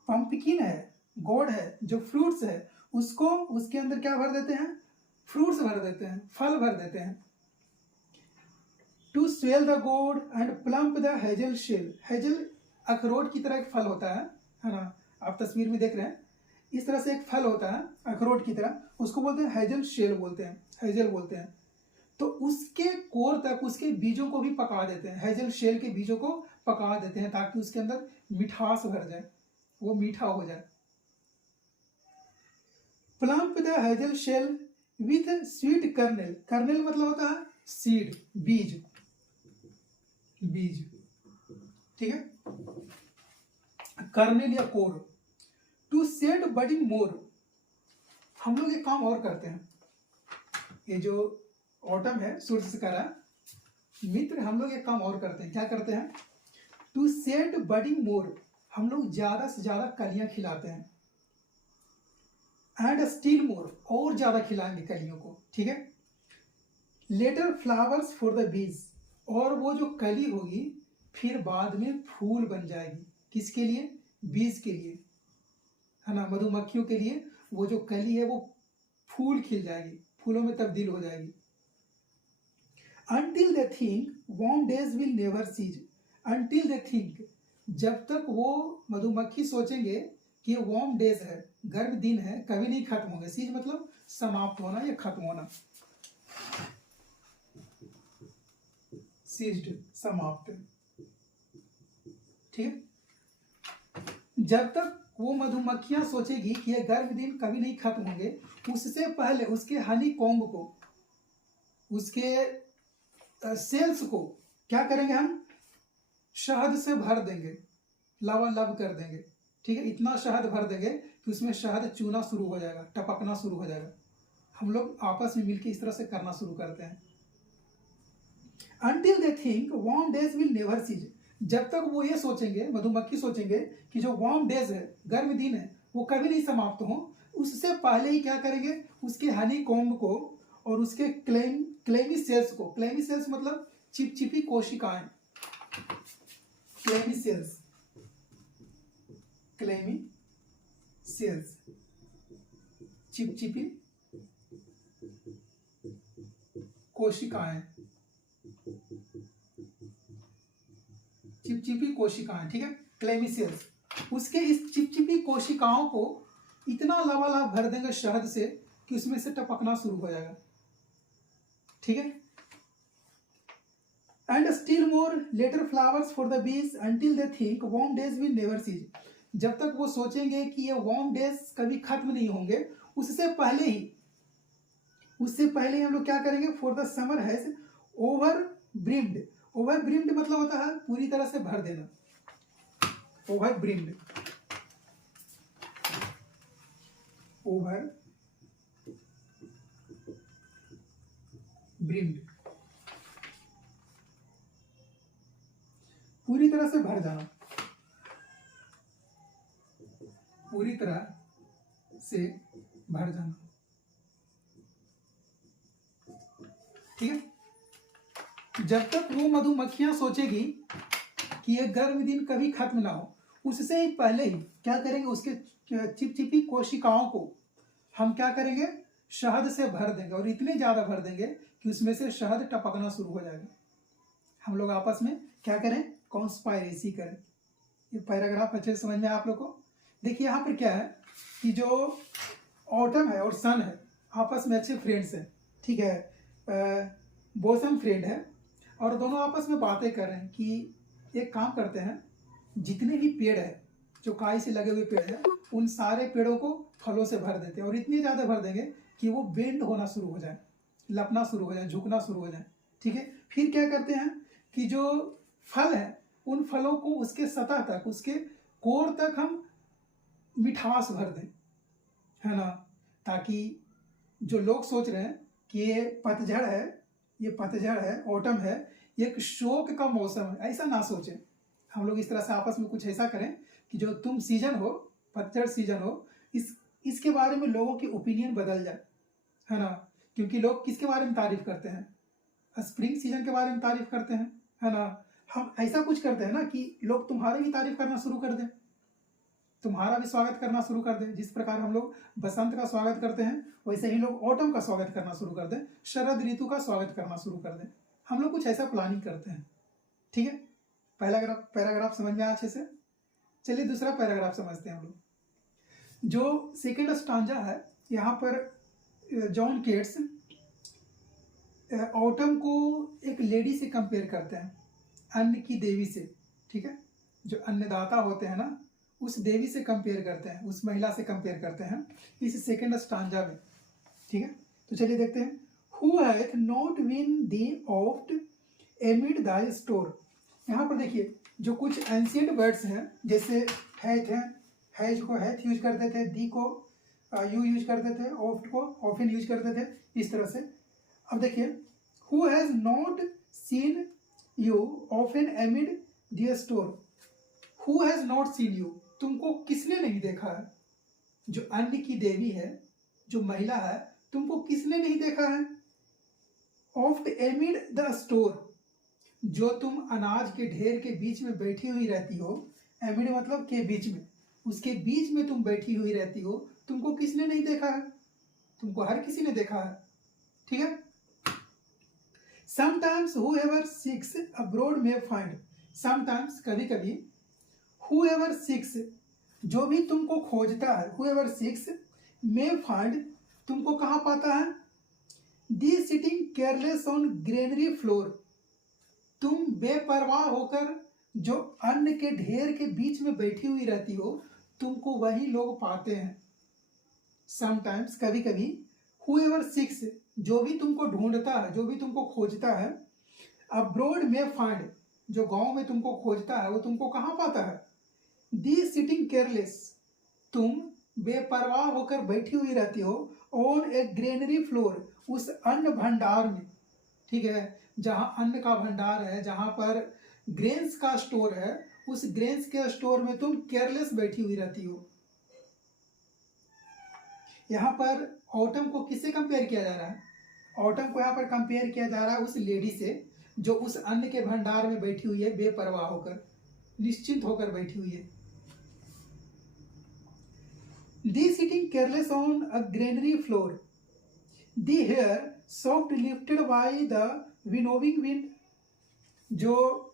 पंपकिन है, गोड है, जो फ्रूट्स है, उसको उसके अंदर क्या भर देते हैं? फ्रूट्स भर देते हैं, फल भर देते हैं। To swell the gourd and plump the hazel shell, hazel अखरोट की तरह एक फल होता है ना, आप तस्वीर में देख रहे हैं, इस तरह से एक फल होता है अखरोट की तरह, उसको बोलते हैं हेजल शेल बोलते हैं, हेजल बोलते हैं। तो उसके कोर तक उसके बीजों को भी पका देते हैं, हेजल शेल के बीजों को पका देते हैं, ताकि उसके अंदर मिठास भर जाए, वो मीठा हो जाए। Plump the hazel shell with sweet kernel, kernel मतलब होता है सीड, बीज, बीज, ठीक है, कर्नेल या कोर। टू सेट बडिंग मोर, हम लोग एक काम और करते हैं। ये जो ऑटम है सूर्य से करा मित्र, हम लोग एक काम और करते हैं। क्या करते हैं? टू सेट बडिंग मोर, हम लोग ज्यादा से ज्यादा कलियां खिलाते हैं। एंड स्टिल मोर, और ज्यादा खिलाएंगे कलियों को, ठीक है। लेटर फ्लावर्स फॉर द बीज, और वो जो कली होगी फिर बाद में फूल बन जाएगी। किसके लिए? बीज के लिए, है ना, मधुमक्खियों के लिए। वो जो कली है वो फूल खिल जाएगी, फूलों में तब्दील हो जाएगी। Until they think warm days will never cease, until they think, जब तक वो मधुमक्खी सोचेंगे कि ये वार्म डेज है, गर्म दिन है, कभी नहीं खत्म होंगे। सीज मतलब समाप्त होना या खत्म होना, सीज्ड समाप्त, ठीक है। जब तक वो मधुमक्खियां सोचेगी कि ये गर्म दिन कभी नहीं खत्म होंगे, उससे पहले उसके हनी कॉम्ब को, उसके सेल्स को क्या करेंगे हम? शहद से भर देंगे, लबालब कर देंगे, ठीक है। इतना शहद भर देंगे कि उसमें शहद चूना शुरू हो जाएगा, टपकना शुरू हो जाएगा। हम लोग आपस में मिलकर इस तरह से करना शुरू करते हैं। Until they think warm days will never cease, जब तक वो ये सोचेंगे, मधुमक्खी सोचेंगे कि जो वार्म डेज है, गर्म दिन है, वो कभी नहीं समाप्त हो, उससे पहले ही क्या करेंगे? उसके हनी कॉम्ब को और उसके क्लेमी सेल्स को, क्लेमी सेल्स मतलब चिपचिपी कोशिकाएं, क्लेमी सेल्स, क्लेमी सेल्स, चिपचिपी कोशिकाएं, चिपचिपी कोशिकाएं, ठीक है, क्लेमी सेल्स। उसके इस चिपचिपी कोशिकाओं को इतना लबालब भर देंगे शहद से कि उसमें से टपकना शुरू हो जाएगा, ठीक है। And still more later flowers for the bees until they think warm days will never cease, जब तक वो सोचेंगे कि ये वार्म डेज कभी खत्म नहीं होंगे, उससे पहले ही हम लोग क्या करेंगे? For the summer has over brimmed, over brimmed मतलब होता है पूरी तरह से भर देना, ओवर ब्रिम्ड, ओवर ब्रिम्ड, पूरी तरह से भर जाना, पूरी तरह से भर जाना, ठीक है। जब तक वो मधुमक्खियां सोचेगी कि ये गर्म दिन कभी खत्म ना हो, उससे ही पहले ही क्या करेंगे? उसके चिपचिपी कोशिकाओं को हम क्या करेंगे? शहद से भर देंगे, और इतने ज्यादा भर देंगे कि उसमें से शहद टपकना शुरू हो जाएगा। हम लोग आपस में क्या करें? कॉन्स्पायरेसी करें। ये पैराग्राफ अच्छे से समझ में आप लोग को। देखिए यहाँ पर क्या है कि जो ऑटम है और सन है आपस में अच्छे फ्रेंड्स हैं, ठीक है, बोसम फ्रेंड है, और दोनों आपस में बातें कर रहे हैं कि एक काम करते हैं, जितने भी पेड़ है, जो काई से लगे हुए पेड़ है, उन सारे पेड़ों को फलों से भर देते हैं, और इतने ज़्यादा भर देंगे कि वो बेंड होना शुरू हो जाए, लपना शुरू हो जाए, झुकना शुरू हो जाए, ठीक है। फिर क्या करते हैं कि जो फल है उन फलों को उसके सतह तक, उसके कोर तक हम मिठास भर दें, है ना, ताकि जो लोग सोच रहे हैं कि ये पतझड़ है, ये पतझड़ है, ऑटम है, ये एक शोक का मौसम है, ऐसा ना सोचें। हम लोग इस तरह से आपस में कुछ ऐसा करें कि जो तुम सीजन हो, पतझड़ सीजन हो, इसके बारे में लोगों की ओपिनियन बदल जाए, है ना। क्योंकि लोग किसके बारे में तारीफ करते हैं? स्प्रिंग सीजन के बारे में तारीफ करते हैं, है ना। हम ऐसा कुछ करते हैं ना कि लोग तुम्हारी भी तारीफ करना शुरू कर दें, तुम्हारा भी स्वागत करना शुरू कर दें। जिस प्रकार हम लोग बसंत का स्वागत करते हैं, वैसे ही लोग ऑटम का स्वागत करना शुरू कर दें, शरद ऋतु का स्वागत करना शुरू कर दें। हम लोग कुछ ऐसा प्लानिंग करते हैं, ठीक है। पहला पैराग्राफ समझ में आया अच्छे से। चलिए दूसरा पैराग्राफ समझते हैं हम लोग। जो सेकेंड स्टांजा है, यहाँ पर जॉन केट्स ऑटम को एक लेडी से कंपेयर करते हैं, अन्न की देवी से, ठीक है। जो अन्नदाता होते हैं ना, उस देवी से कंपेयर करते हैं, उस महिला से कंपेयर करते हैं इस सेकेंड स्टांजा में, ठीक है। तो चलिए देखते हैं। Who hath not win the oft एमिड Dai store. यहाँ पर देखिए जो कुछ एंशियंट वर्ड्स हैं, जैसे हैथ है, हैज को हैथ यूज करते थे, दी को यू यूज करते थे, ऑफ्ट को ऑफन यूज करते थे, इस तरह से। अब देखिए, who has not seen you often एमिड the store. Who has not seen you, तुमको किसने नहीं देखा है? जो अन्न की देवी है, जो महिला है, तुमको किसने नहीं देखा है? ऑफ्ट एमिड द स्टोर, जो तुम अनाज के ढेर के बीच में बैठी हुई रहती हो, एमिड मतलब के बीच में, उसके बीच में तुम बैठी हुई रहती हो, तुमको किसने नहीं देखा है? तुमको हर किसी ने देखा है, ठीक है। Sometimes whoever seeks abroad may find, sometimes कभी कभी, whoever seeks जो भी तुमको खोजता है, whoever seeks may find तुमको कहाँ पाता है? Thee sitting careless on granary floor, तुम बेपरवाह होकर जो अन्न के ढेर के बीच में बैठी हुई रहती हो, तुमको वही लोग पाते हैं। समटाइम्स कभी कभी, whoever seeks जो भी तुमको ढूंढता है, जो भी तुमको खोजता है, अब्रोड में फाइंड जो गांव में तुमको खोजता है, वो तुमको कहाँ पाता है? दी सिटिंग केयरलेस, तुम बेपरवाह होकर बैठी हुई रहती हो, ऑन ए ग्रेनरी फ्लोर, उस अन्न भंडार में, ठीक है, जहाँ अन्न का भंडार है, जहाँ पर ग्रेन्स का स्टोर है, उस ग्रेन्स के स्टोर में तुम केयरलेस बैठी हुई रहती हो। यहाँ पर ऑटम को किससे कंपेयर किया जा रहा है? ऑटम को यहाँ पर कंपेयर किया जा रहा है उस लेडी से जो उस अन्न के भंडार में बैठी हुई है, बेपरवाह होकर, निश्चिंत होकर बैठी हुई है। Thee sitting careless on a granary floor, thy hair soft lifted by the winnowing wind, जो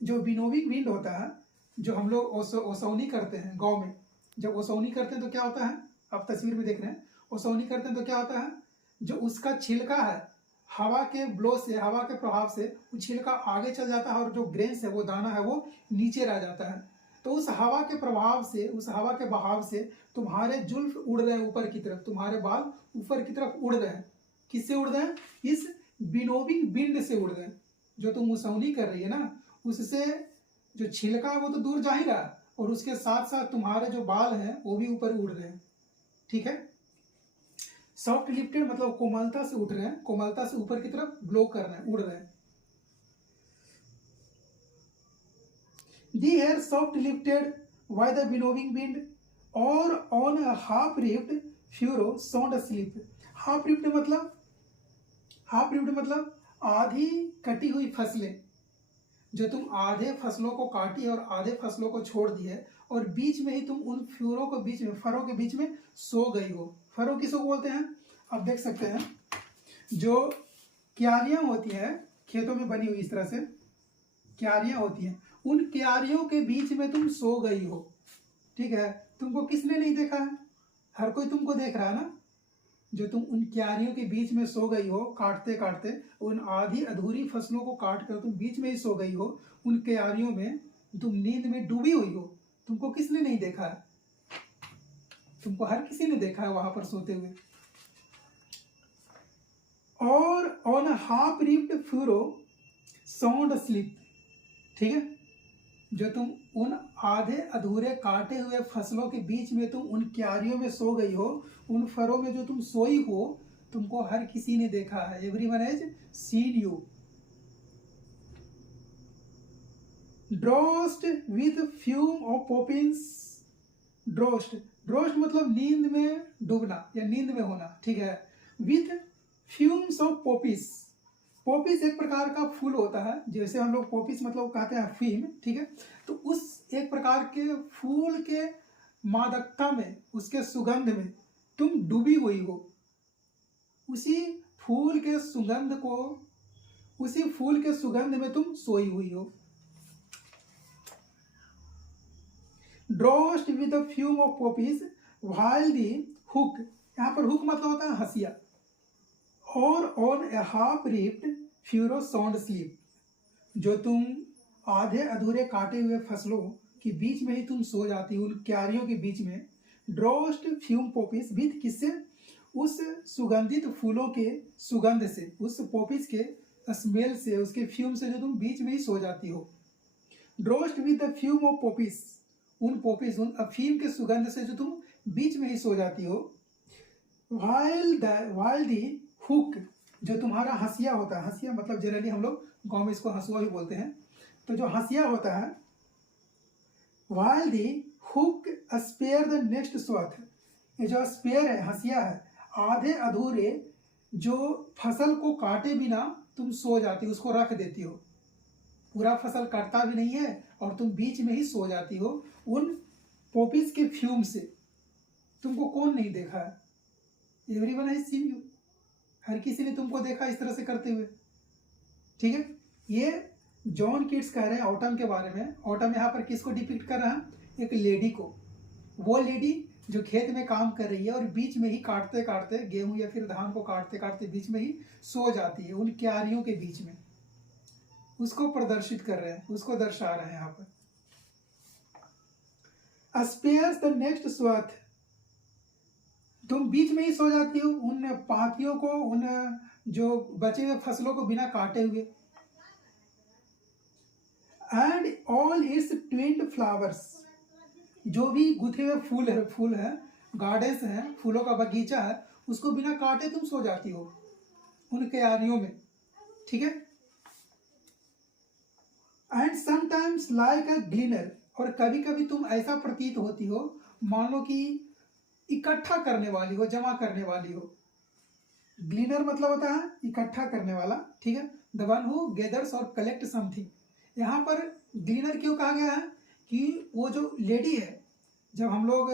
विनोविंग विंड होता है, जो हम लोग ओसौनी करते हैं गांव में, जब ओसौनी करते हैं तो क्या होता है, आप तस्वीर में देख रहे हैं, ओसौनी करते हैं तो क्या होता है, जो उसका छिलका है, हवा के ब्लो से, हवा के प्रभाव से वो छिलका आगे चल जाता है और जो ग्रेन्स है, वो दाना है, वो नीचे रह जाता है। तो उस हवा के प्रभाव से, उस हवा के बहाव से तुम्हारे जुल्फ उड़ रहे हैं ऊपर की तरफ, तुम्हारे बाल ऊपर की तरफ उड़ रहे हैं। किससे उड़ रहे हैं? इस विनोविंग विंड से उड़ रहे हैं। जो तुम ओसौनी कर रही है ना, उससे जो छिलका है वो तो दूर जा ही रहा है, और उसके साथ साथ तुम्हारे जो बाल हैं वो भी ऊपर उड़ रहे हैं, ठीक है। सॉफ्ट लिफ्टेड मतलब कोमलता से उठ रहे हैं, कोमलता से ऊपर की तरफ ब्लो कर रहे हैं, उड़ रहे हैं। Thy hair soft lifted by the winnowing wind or on a half rift furrow sound asleep. Half rift मतलब आधी कटी हुई फसलें, जो तुम आधे फसलों को काटी और आधे फसलों को छोड़ दी है, और बीच में ही तुम उन फ्यूरों के बीच में, फरों के बीच में सो गई हो। फरों किसको बोलते हैं? आप देख सकते हैं, जो क्यारियां होती हैं खेतों में बनी हुई, इस तरह से क्यारियां होती हैं, उन क्यारियों के बीच में तुम सो गई हो, ठीक है। तुमको किसने नहीं देखा है? हर कोई तुमको देख रहा है ना। जो तुम उन क्यारियों के बीच में सो गई हो, काटते काटते उन आधी अधूरी फसलों को काट कर तुम बीच में ही सो गई हो, उन क्यारियों में तुम नींद में डूबी हुई हो, तुमको किसने नहीं देखा है? तुमको हर किसी ने देखा है वहां पर सोते हुए। और on half reaped furrow sound sleep, ठीक है। जो तुम उन आधे अधूरे काटे हुए फसलों के बीच में तुम उन क्यारियों में सो गई हो, उन फरों में जो तुम सोई हो, तुमको हर किसी ने देखा है। Everyone has seen you. Drowsed with fume of poppies, drowsed मतलब नींद में डूबना या नींद में होना, ठीक है। विथ फ्यूम्स ऑफ पॉपिस, पॉपिस एक प्रकार का फूल होता है, जैसे हम लोग पॉपिस मतलब कहते हैं फीम, ठीक है। तो उस एक प्रकार के फूल के मादकता में, उसके सुगंध में तुम डूबी हुई हो। उसी फूल के सुगंध में तुम सोई हुई हो। Drowsed with the fume of poppies while thy hook, यहाँ पर हुक मतलब होता है हंसिया। Or on a half reaped furrow sound sleep, जो तुम आधे अधूरे काटे हुए फसलों के बीच में ही तुम सो जाती हो, उन क्यारियों के बीच में। ड्रोस्ट फ्यूम पॉपिस विथ, किससे? उस सुगंधित फूलों के सुगंध से, उस पॉपिस के स्मेल से, उसके फ्यूम से, जो तुम बीच में ही सो जाती हो। Drowsed with the fume of पॉपिस, उन पोपीज, उन अफीम के सुगंध से जो तुम बीच में ही सो जाती हो। वाइल दी हुक, जो तुम्हारा हंसिया होता है, हंसिया मतलब जनरली हम लोग गाँव में इसको हंसुआ भी बोलते हैं, तो जो हंसिया होता है, while thy hook spare the next swath, ये जो स्पेयर है, हंसिया है, आधे अधूरे जो फसल को काटे बिना तुम सो जाती हो, उसको रख देती हो। पूरा फसल काटता भी नहीं है और तुम बीच में ही सो जाती हो उन पोपीज के फ्यूम से। तुमको कौन नहीं देखा है? एवरीवन हैज सीन यू, हर किसी ने तुमको देखा इस तरह से करते हुए। ठीक है, ये जॉन कीट्स कह रहे हैं ऑटम के बारे में। ऑटम यहाँ पर किसको डिपिक्ट कर रहा है? एक लेडी को। वो लेडी जो खेत में काम कर रही है और बीच में ही काटते काटते गेहूं या फिर धान को काटते काटते बीच में ही सो जाती है उन क्यारियों के बीच में, उसको प्रदर्शित कर रहे हैं, उसको दर्शा रहे हैं यहाँ पर। स्पेयर्स द नेक्स्ट स्वाथ, तुम बीच में ही सो जाती हो उन पातियों को, उन जो बचे हुए फसलों को बिना काटे हुए। एंड ऑल इट्स ट्विन्ड फ्लावर्स, जो भी गुथे हुए फूल है, गार्डन्स हैं, फूलों का बगीचा है, उसको बिना काटे तुम सो जाती हो उन क्यारियों में। ठीक है, एंड समटाइम्स लाइक अ ग्लीनर, और कभी कभी तुम ऐसा प्रतीत होती हो मान लो कि इकट्ठा करने वाली हो, जमा करने वाली हो। ग्लीनर मतलब होता है इकट्ठा करने वाला। ठीक है, द वन हु गैदर्स और कलेक्ट समथिंग। यहाँ पर ग्लीनर क्यों कहा गया है? कि वो जो लेडी है, जब हम लोग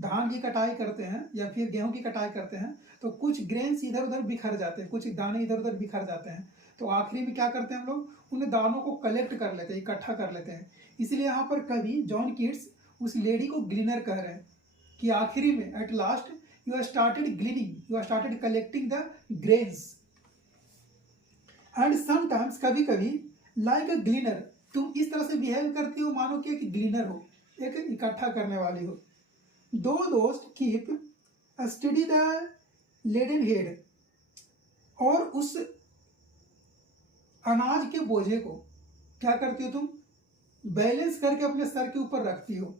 धान की कटाई करते हैं या फिर गेहूं की कटाई करते हैं तो कुछ ग्रेन्स इधर उधर बिखर जाते हैं, कुछ दाने इधर उधर बिखर जाते हैं, तो आखिरी में क्या करते हैं हम लोग? उन दानों को कलेक्ट कर लेते हैं, इकट्ठा कर लेते हैं। इसलिए यहाँ पर कवि जॉन कीट्स उस लेडी को ग्लीनर कह रहे हैं कि आखिरी में at last you are started gleaning, you are started collecting the grains. And sometimes, कभी कभी, लाइक अ ग्लीनर, तुम इस तरह से बिहेव करती हो मानो कि एक ग्लीनर हो, एक इकट्ठा करने वाली हो। दो दोस्त keep steady the laden head, और उस अनाज के बोझे को क्या करती हो तुम? बैलेंस करके अपने सर के ऊपर रखती हो।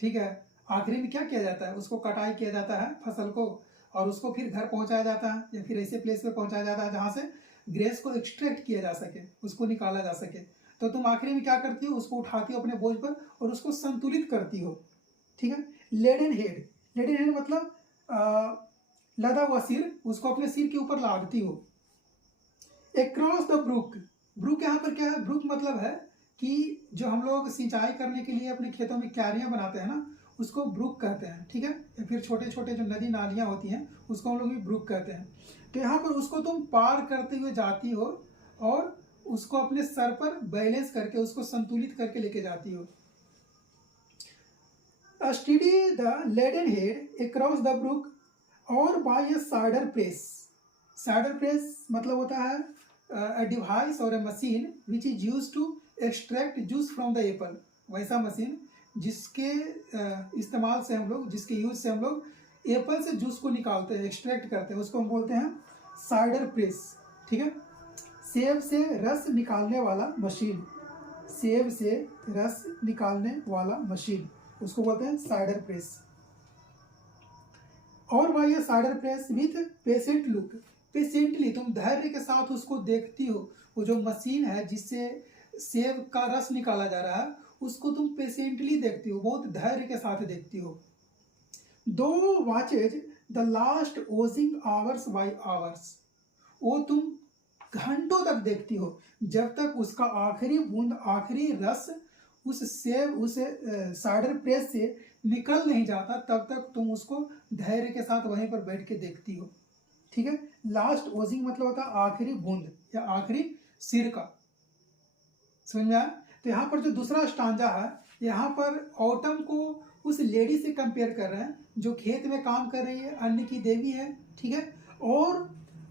ठीक है, आखिरी में क्या किया जाता है? उसको कटाई किया जाता है फसल को, और उसको फिर घर पहुंचाया जाता है या फिर ऐसे प्लेस पे पहुंचाया जाता है जहां से ग्रेस को एक्सट्रैक्ट किया जा सके, उसको निकाला जा सके। तो तुम आखिरी में क्या करती हो? उसको उठाती हो अपने बोझ पर और उसको संतुलित करती हो। ठीक है, लेडन हेड, लेडन हेड मतलब लदा हुआ सिर, उसको अपने सिर के ऊपर लादती हो। एक्रॉस द ब्रुक, ब्रुक यहाँ पर क्या है? ब्रुक मतलब है कि जो हम लोग सिंचाई करने के लिए अपने खेतों में क्यारियां बनाते हैं ना, उसको ब्रुक कहते हैं। ठीक है, या फिर छोटे छोटे जो नदी नालियां होती हैं उसको हम लोग भी ब्रुक कहते हैं। तो यहाँ पर उसको तुम पार करते हुए जाती हो और उसको अपने सर पर बैलेंस करके, उसको संतुलित करके लेके जाती हो। Steady the laden head across the brook और by a cider press. Cider press मतलब होता है a device or a machine which is used to extract juice from the apple। वैसा मशीन जिसके इस्तेमाल से हम लोग, जिसके यूज से हम लोग एप्पल से जूस को निकालते हैं, एक्सट्रैक्ट करते हैं, उसको हम बोलते हैं साइडर प्रेस। ठीक है, सेब से रस निकालने वाला मशीन, सेब से रस निकालने वाला मशीन, उसको बोलते हैं साइडर प्रेस। और वह ये cider press with patient look, patiently तुम धैर्य के साथ उसको देखती हो। वो जो मशीन है जिससे सेब का रस निकाला जा रहा है, उसको तुम पेशेंटली देखती हो, बहुत धैर्य के साथ देखती हो। दो watches the last Ojing hours bye hours, वो तुम घंटों तक देखती हो जब तक उसका आखिरी बूंद, आखिरी रस उस सेब, उस साइडर प्रेस से निकल नहीं जाता, तब तक तुम उसको धैर्य के साथ वहीं पर बैठ के देखती हो। ठीक है, लास्ट ओजिंग मतलब होता है आखिरी बूंद या आखिरी सिर का। समझ में आया? तो यहाँ पर जो दूसरा स्टांजा है, यहाँ पर ऑटम को उस लेडी से कंपेयर कर रहे हैं जो खेत में काम कर रही है, अन्न की देवी है। ठीक है, और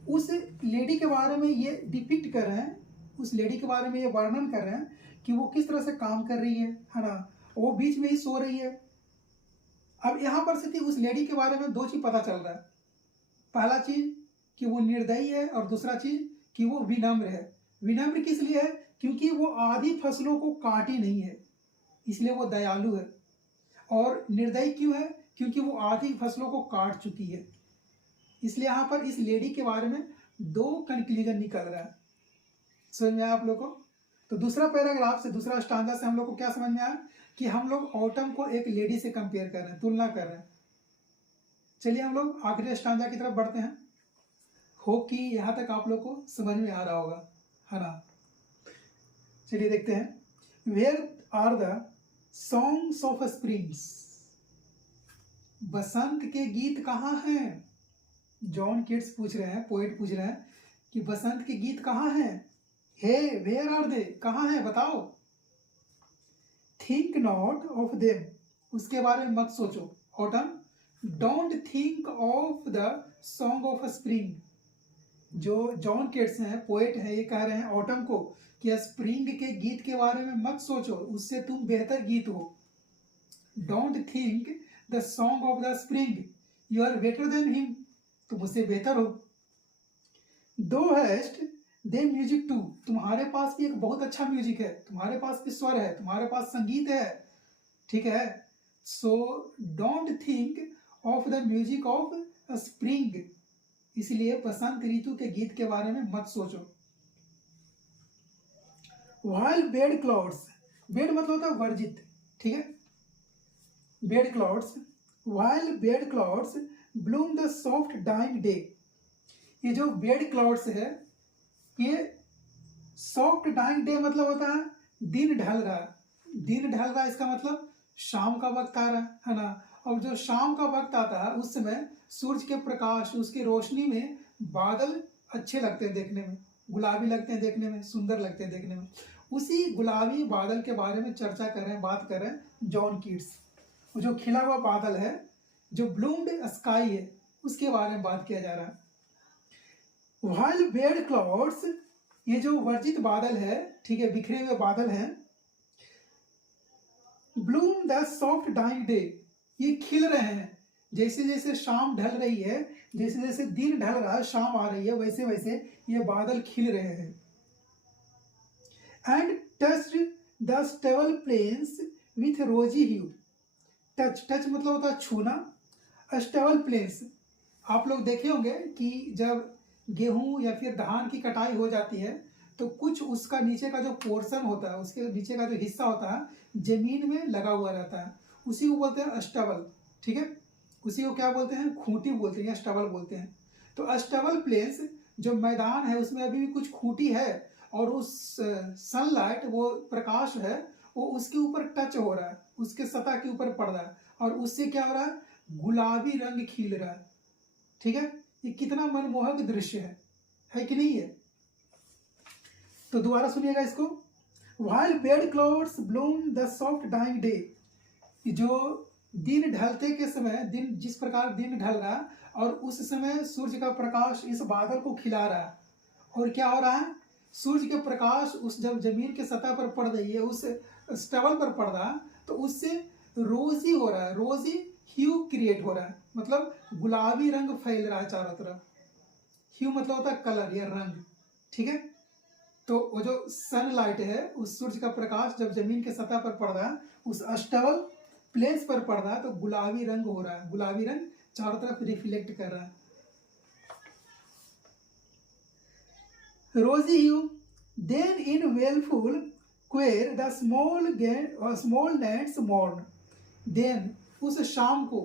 उस लेडी के बारे में ये डिपिक्ट कर रहे हैं, उस लेडी के बारे में ये वर्णन कर रहे हैं कि वो किस तरह से काम कर रही है ना, वो बीच में ही सो रही है। अब यहाँ पर से उस लेडी के बारे में दो चीज पता चल रहा है। पहला चीज कि वो निर्दयी है, और दूसरा चीज कि वो विनम्र है। विनम्र किस लिए है? क्योंकि वो आधी फसलों को काटी नहीं है, इसलिए वो दयालु है। और निर्दयी क्यों है? क्योंकि वो आधी फसलों को काट चुकी है। इसलिए यहाँ पर इस लेडी के बारे में 2 कंक्लूजन निकल रहा है। समझ में आया आप लोग को? तो दूसरा पैराग्राफ से, दूसरा स्टांजा से हम लोग को क्या समझ में आया कि हम लोग ऑटम को एक लेडी से कंपेयर कर रहे हैं, तुलना कर रहे हैं। चलिए हम लोग आखिरी स्टांजा की तरफ बढ़ते हैं। होप कि यहाँ तक आप लोग को समझ में आ रहा होगा, है ना? चलिए देखते हैं। Where are the songs of springs? बसंत के गीत कहाँ हैं? जॉन किट्स पूछ रहे हैं, पोएट पूछ रहे हैं कि बसंत के गीत कहाँ हैं? हे वेयर आर दे? कहाँ हैं बताओ। थिंक नॉट ऑफ देम, उसके बारे में मत सोचो। Autumn, don't think of the song of spring. जो जॉन किट्स हैं, पोएट हैं, ये कह रहे हैं ऑटम को कि स्प्रिंग के गीत के बारे में मत सोचो, उससे तुम बेहतर गीत हो। Don't think the song of the spring, you are better than him, तुम उससे बेहतर हो। दो हैस्ट दे म्यूजिक टू, तुम्हारे पास भी एक बहुत अच्छा म्यूजिक है, तुम्हारे पास भी स्वर है, तुम्हारे पास संगीत है, ठीक है। So don't think of the music of spring, इसलिए बसंत ऋतु के गीत के बारे में मत सोचो। व्हाइल बेड क्लाउड्स, बेड मतलब होता है वर्जित, ठीक है। Barred clouds, while barred clouds bloom the soft dying day, ये जो बेड क्लाउड्स है ये सॉफ्ट डाइंग डे मतलब होता है दिन ढल रहा है। दिन ढल रहा है इसका मतलब शाम का वक्त आ रहा है ना। और जो शाम का वक्त आता है उस समय सूरज के प्रकाश, उसकी रोशनी में बादल अच्छे लगते हैं देखने में, गुलाबी लगते हैं देखने में, सुंदर लगते हैं देखने में। उसी गुलाबी बादल के बारे में चर्चा कर रहे हैं, बात कर रहे हैं जॉन कीट्स। जो खिला हुआ बादल है, जो ब्लूम्ड स्काई है, उसके बारे में बात किया जा रहा है। व्हाइल बेड क्लाउड्स, ये जो वर्जित बादल है, ठीक है, बिखरे हुए बादल हैं, bloom the soft dying day, ये खिल रहे हैं। जैसे जैसे शाम ढल रही है, जैसे जैसे दिन ढल रहा है, शाम आ रही है, वैसे वैसे ये बादल खिल रहे हैं। And touched the stubble plains with rosy hue, touch, touch मतलब होता है छूना। स्टेबल प्लेन्स, आप लोग देखे होंगे कि जब गेहूं या फिर धान की कटाई हो जाती है तो कुछ उसका नीचे का जो पोर्शन होता है, उसके नीचे का जो हिस्सा होता है जमीन में लगा हुआ रहता है, उसी को बोलते हैं स्टबल, ठीक है। उसी को क्या बोलते हैं? खूंटी बोलते हैं या स्टबल बोलते हैं। तो स्टबल प्लेस जो मैदान है उसमें अभी भी कुछ खूंटी है और उस सनलाइट, वो प्रकाश है, वो उसके ऊपर टच हो रहा है, उसके सतह के ऊपर पड़ रहा है और उससे क्या हो रहा है? गुलाबी रंग खिल रहा है, ठीक है। ये कितना मनमोहक दृश्य है कि नहीं है? तो दोबारा सुनिएगा इसको। While barred clouds bloom the soft dying day, जो दिन ढलते के समय, दिन जिस प्रकार दिन ढल रहा है और उस समय सूर्य का प्रकाश इस बादल को खिला रहा है, और क्या हो रहा है? सूर्य के प्रकाश उस जब जमीन के सतह पर पड़ रही है, उस स्टबल पर पड़ रहा है, तो उससे रोजी हो रहा है, रोजी ह्यू क्रिएट हो रहा है, मतलब गुलाबी रंग फैल रहा है चारों तरफ। ह्यू मतलब होता है कलर या रंग, ठीक है। तो वो जो सनलाइट है, उस सूर्य का प्रकाश जब जमीन के सतह पर पड़ रहा है, उस स्टेबल प्लेस पर पड़ रहा है, तो गुलाबी रंग हो रहा है, गुलाबी रंग चारों तरफ रिफ्लेक्ट कर रहा है। Rosy hue then in wailful choir the small gnats mourn, then उस शाम को,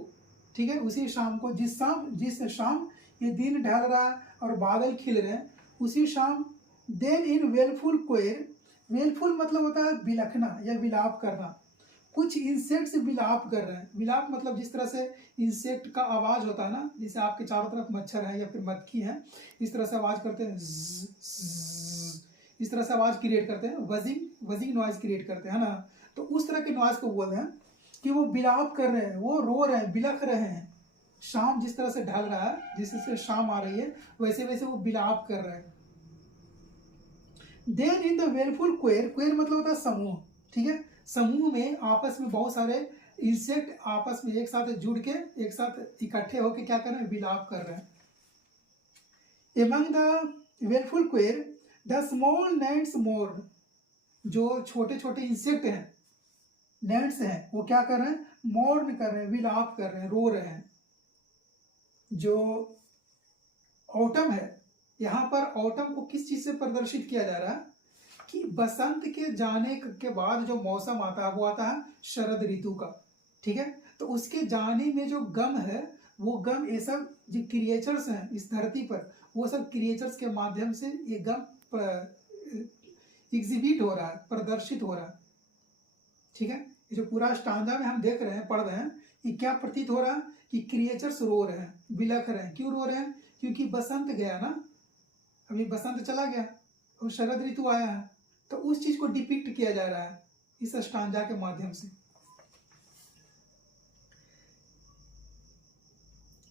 ठीक है, उसी शाम को, जिस शाम ये दिन ढल रहा है और बादल खिल रहे हैं, उसी शाम देन इन वेलफुल क्वेर, वेलफुल मतलब होता है बिलखना या विलाप करना। कुछ इंसेक्ट्स विलाप कर रहे हैं। विलाप मतलब जिस तरह से इंसेक्ट का आवाज होता है ना, जैसे आपके चारों तरफ मच्छर है या फिर मक्खी है, इस तरह से आवाज करते हैं, इस तरह से आवाज क्रिएट करते हैं, वजिंग नॉइज क्रिएट करते हैं ना। तो उस तरह के नॉइज को बोल रहे हैं कि वो विलाप कर रहे हैं, वो रो रहे हैं, बिलख रहे हैं। शाम जिस तरह से ढल रहा है, जिस तरह से शाम आ रही है, वैसे वैसे वो विलाप कर रहे हैं। देन इन द वेलफुल क्वेर, क्वेर मतलब होता है समूह, ठीक है। समूह में आपस में बहुत सारे इंसेक्ट आपस में एक साथ जुड़ के, एक साथ इकट्ठे होकर क्या कर रहे हैं? विलाप कर रहे हैं। Among the wailful choir the small gnats mourn, जो छोटे छोटे इंसेक्ट हैं, नेट्स हैं वो क्या कर रहे हैं, मौर्न कर रहे हैं, विलाप कर रहे हैं, रो रहे हैं। जो ऑटम है, यहाँ पर ऑटम को किस चीज से प्रदर्शित किया जा रहा है कि बसंत के जाने के बाद जो मौसम आता है वो आता है शरद ऋतु का, ठीक है। तो उसके जाने में जो गम है, वो गम ये सब जो क्रिएचर्स हैं इस धरती पर, वो सब क्रिएचर्स के माध्यम से ये गम एग्जिबिट हो रहा है, प्रदर्शित हो रहा है, ठीक है। ये जो पूरा स्टांजा में हम देख रहे हैं, पढ़ रहे हैं, ये क्या प्रतीत हो रहा है कि क्रिएचर्स रो रहे हैं, बिलख रहे हैं। क्यों रो रहे हैं, क्योंकि बसंत गया ना, अभी बसंत चला गया और शरद ऋतु आया है, तो उस चीज को डिपिक्ट किया जा रहा है इस स्टांजा के माध्यम से।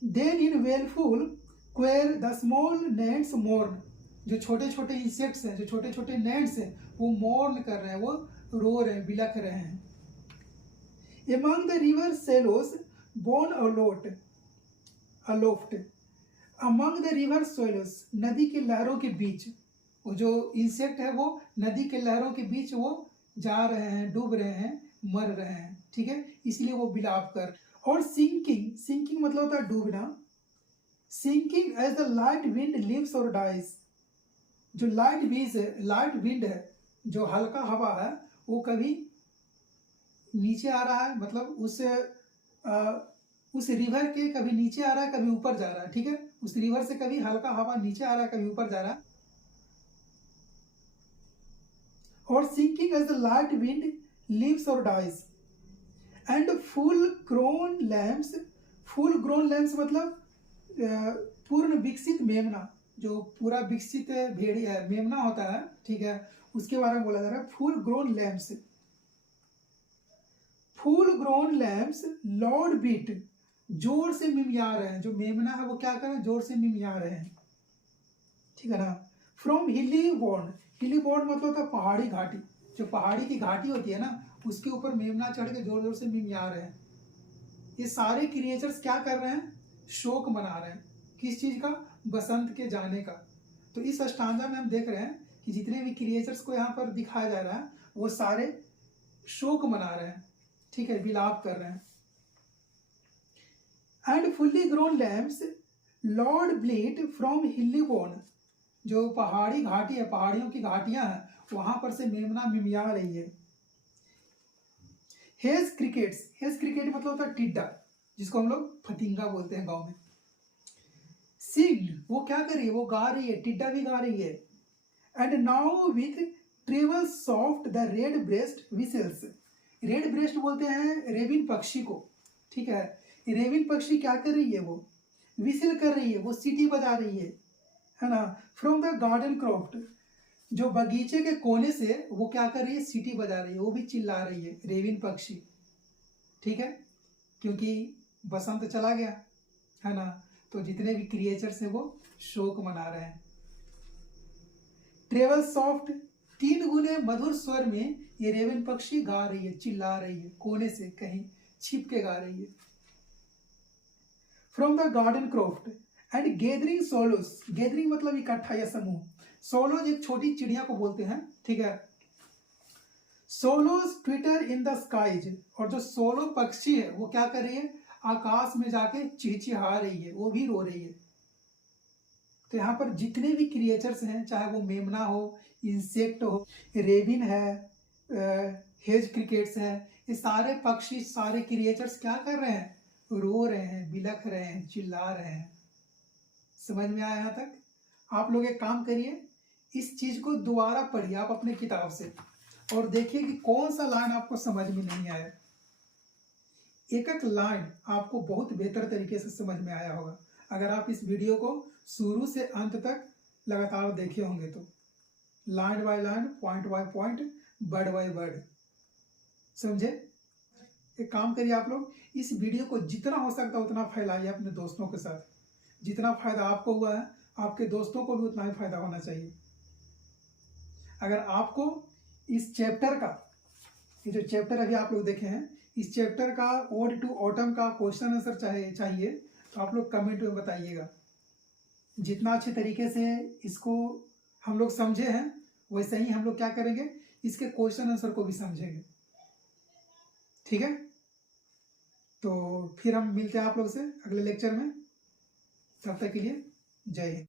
Then in wailful choir the small gnats mourn, जो छोटे छोटे इंसेक्ट्स हैं, जो छोटे छोटे नेट्स हैं, वो मोर्न कर रहे हैं, वो रो रहे हैं, बिलख रहे हैं। Among the river shallows born aloft, among the river shallows, नदी के लहरों के बीच, वो जो इंसेक्ट है वो नदी के लहरों के बीच वो जा रहे हैं, डूब रहे हैं, मर रहे हैं, ठीक है, इसलिए वो बिलाप कर। और सिंकिंग, सिंकिंग मतलब होता है डूबना। Sinking as the light wind lives or dies, जो लाइट बीज है, लाइट विंड है, जो हल्का हवा है, वो कभी नीचे आ रहा है, मतलब उस रिवर के कभी नीचे आ रहा है, कभी ऊपर जा रहा है, ठीक है। उस रिवर से कभी हल्का हवा नीचे आ रहा है, कभी ऊपर जा रहा है। और sinking as the light wind lives or dies and full grown lambs, full grown lambs मतलब पूर्ण विकसित मेमना, जो पूरा विकसित भेड़िया मेमना होता है, ठीक है, उसके बारे में बोला जा रहा है full grown lambs. Full grown lambs loud bleat, जोर से मिमिया रहे हैं, जो मेमना है वो क्या कर रहे हैं, जोर से मिमिया रहे हैं, ठीक है ना। फ्रॉम हिली बॉर्न, हिली बॉर्न मतलब होता है पहाड़ी घाटी, जो पहाड़ी की घाटी होती है ना, उसके ऊपर मेमना चढ़ के जोर जोर से मिमिया रहे हैं। ये सारे क्रिएचर्स क्या कर रहे हैं, शोक मना रहे हैं, किस चीज का, बसंत के जाने का। तो इस स्टांजा में हम देख रहे हैं कि जितने भी क्रिएचर्स को यहाँ पर दिखाया जा रहा है वो सारे शोक मना रहे हैं, ठीक है, विलाप कर रहे हैं। And fully grown lambs loud bleat from hilly bourn, जो पहाड़ी घाटी है, पहाड़ियों की घाटियां हैं, वहां पर से मेमना मिमिया रही है। हेज क्रिकेट्स, हेज क्रिकेट मतलब होता है टिड्डा, जिसको हम लोग फतिंगा बोलते हैं गांव में। सिंग, वो क्या कर रही है, वो गा रही है, टिड्डा भी गा रही है। And now with treble soft the red breast whistles, red breast बोलते हैं रेबिन पक्षी को, ठीक है। रेबिन पक्षी क्या कर रही है, वो विसिल कर रही है, वो सीटी बजा रही है ना। फ्रॉम द गार्डन क्रॉफ्ट, जो बगीचे के कोने से वो क्या कर रही है, सीटी बजा रही है, वो भी चिल्ला रही है रेबिन पक्षी, ठीक है, क्योंकि बसंत चला गया है ना। तो जितने भी क्रिएचर्स हैं वो शोक मना रहे हैं। ट्रेवल सॉफ्ट, 3 गुने मधुर स्वर में ये रेबिन पक्षी गा रही है, चिल्ला रही है, कोने से कहीं छिप के गा रही है। From the garden croft and gathering swallows, gathering मतलब इकट्ठा या समूह, सोलोज एक छोटी चिड़िया को बोलते हैं, ठीक है। Swallows twitter in the skies, और जो सोलो पक्षी है वो क्या कर रही है, आकाश में जाके चिहचिहा रही है, वो भी रो रही है। तो यहाँ पर जितने भी क्रिएचर्स हैं, चाहे वो मेमना हो, इंसेक्ट हो, रेबिन है, हेज क्रिकेट्स है, ये सारे पक्षी, सारे क्रिएचर्स क्या कर रहे हैं, रो रहे हैं, बिलख रहे हैं, चिल्ला रहे हैं। समझ में आया यहाँ तक? आप लोग एक काम करिए, इस चीज को दोबारा पढ़िए आप अपने किताब से, और देखिए कि कौन सा लाइन आपको समझ में नहीं आया। एक एक लाइन आपको बहुत बेहतर तरीके से समझ में आया होगा अगर आप इस वीडियो को शुरू से अंत तक लगातार देखे होंगे तो। Line by line, point by point, word by word, समझे? एक काम करिए आप लोग, इस वीडियो को जितना हो सकता है उतना फैलाइए अपने दोस्तों के साथ। जितना फायदा आपको हुआ है, आपके दोस्तों को भी उतना ही फायदा होना चाहिए। अगर आपको इस चैप्टर का, ये जो चैप्टर अभी आप लोग देखे हैं, इस चैप्टर का ओड टू ऑटम का क्वेश्चन आंसर चाहिए तो आप लोग कमेंट में बताइएगा। जितना अच्छे तरीके से इसको हम लोग समझे हैं, वैसे ही हम लोग क्या करेंगे, इसके क्वेश्चन आंसर को भी समझेंगे। ठीक है, तो फिर हम मिलते हैं आप लोग से अगले लेक्चर में। तब तक के लिए जय हिंद।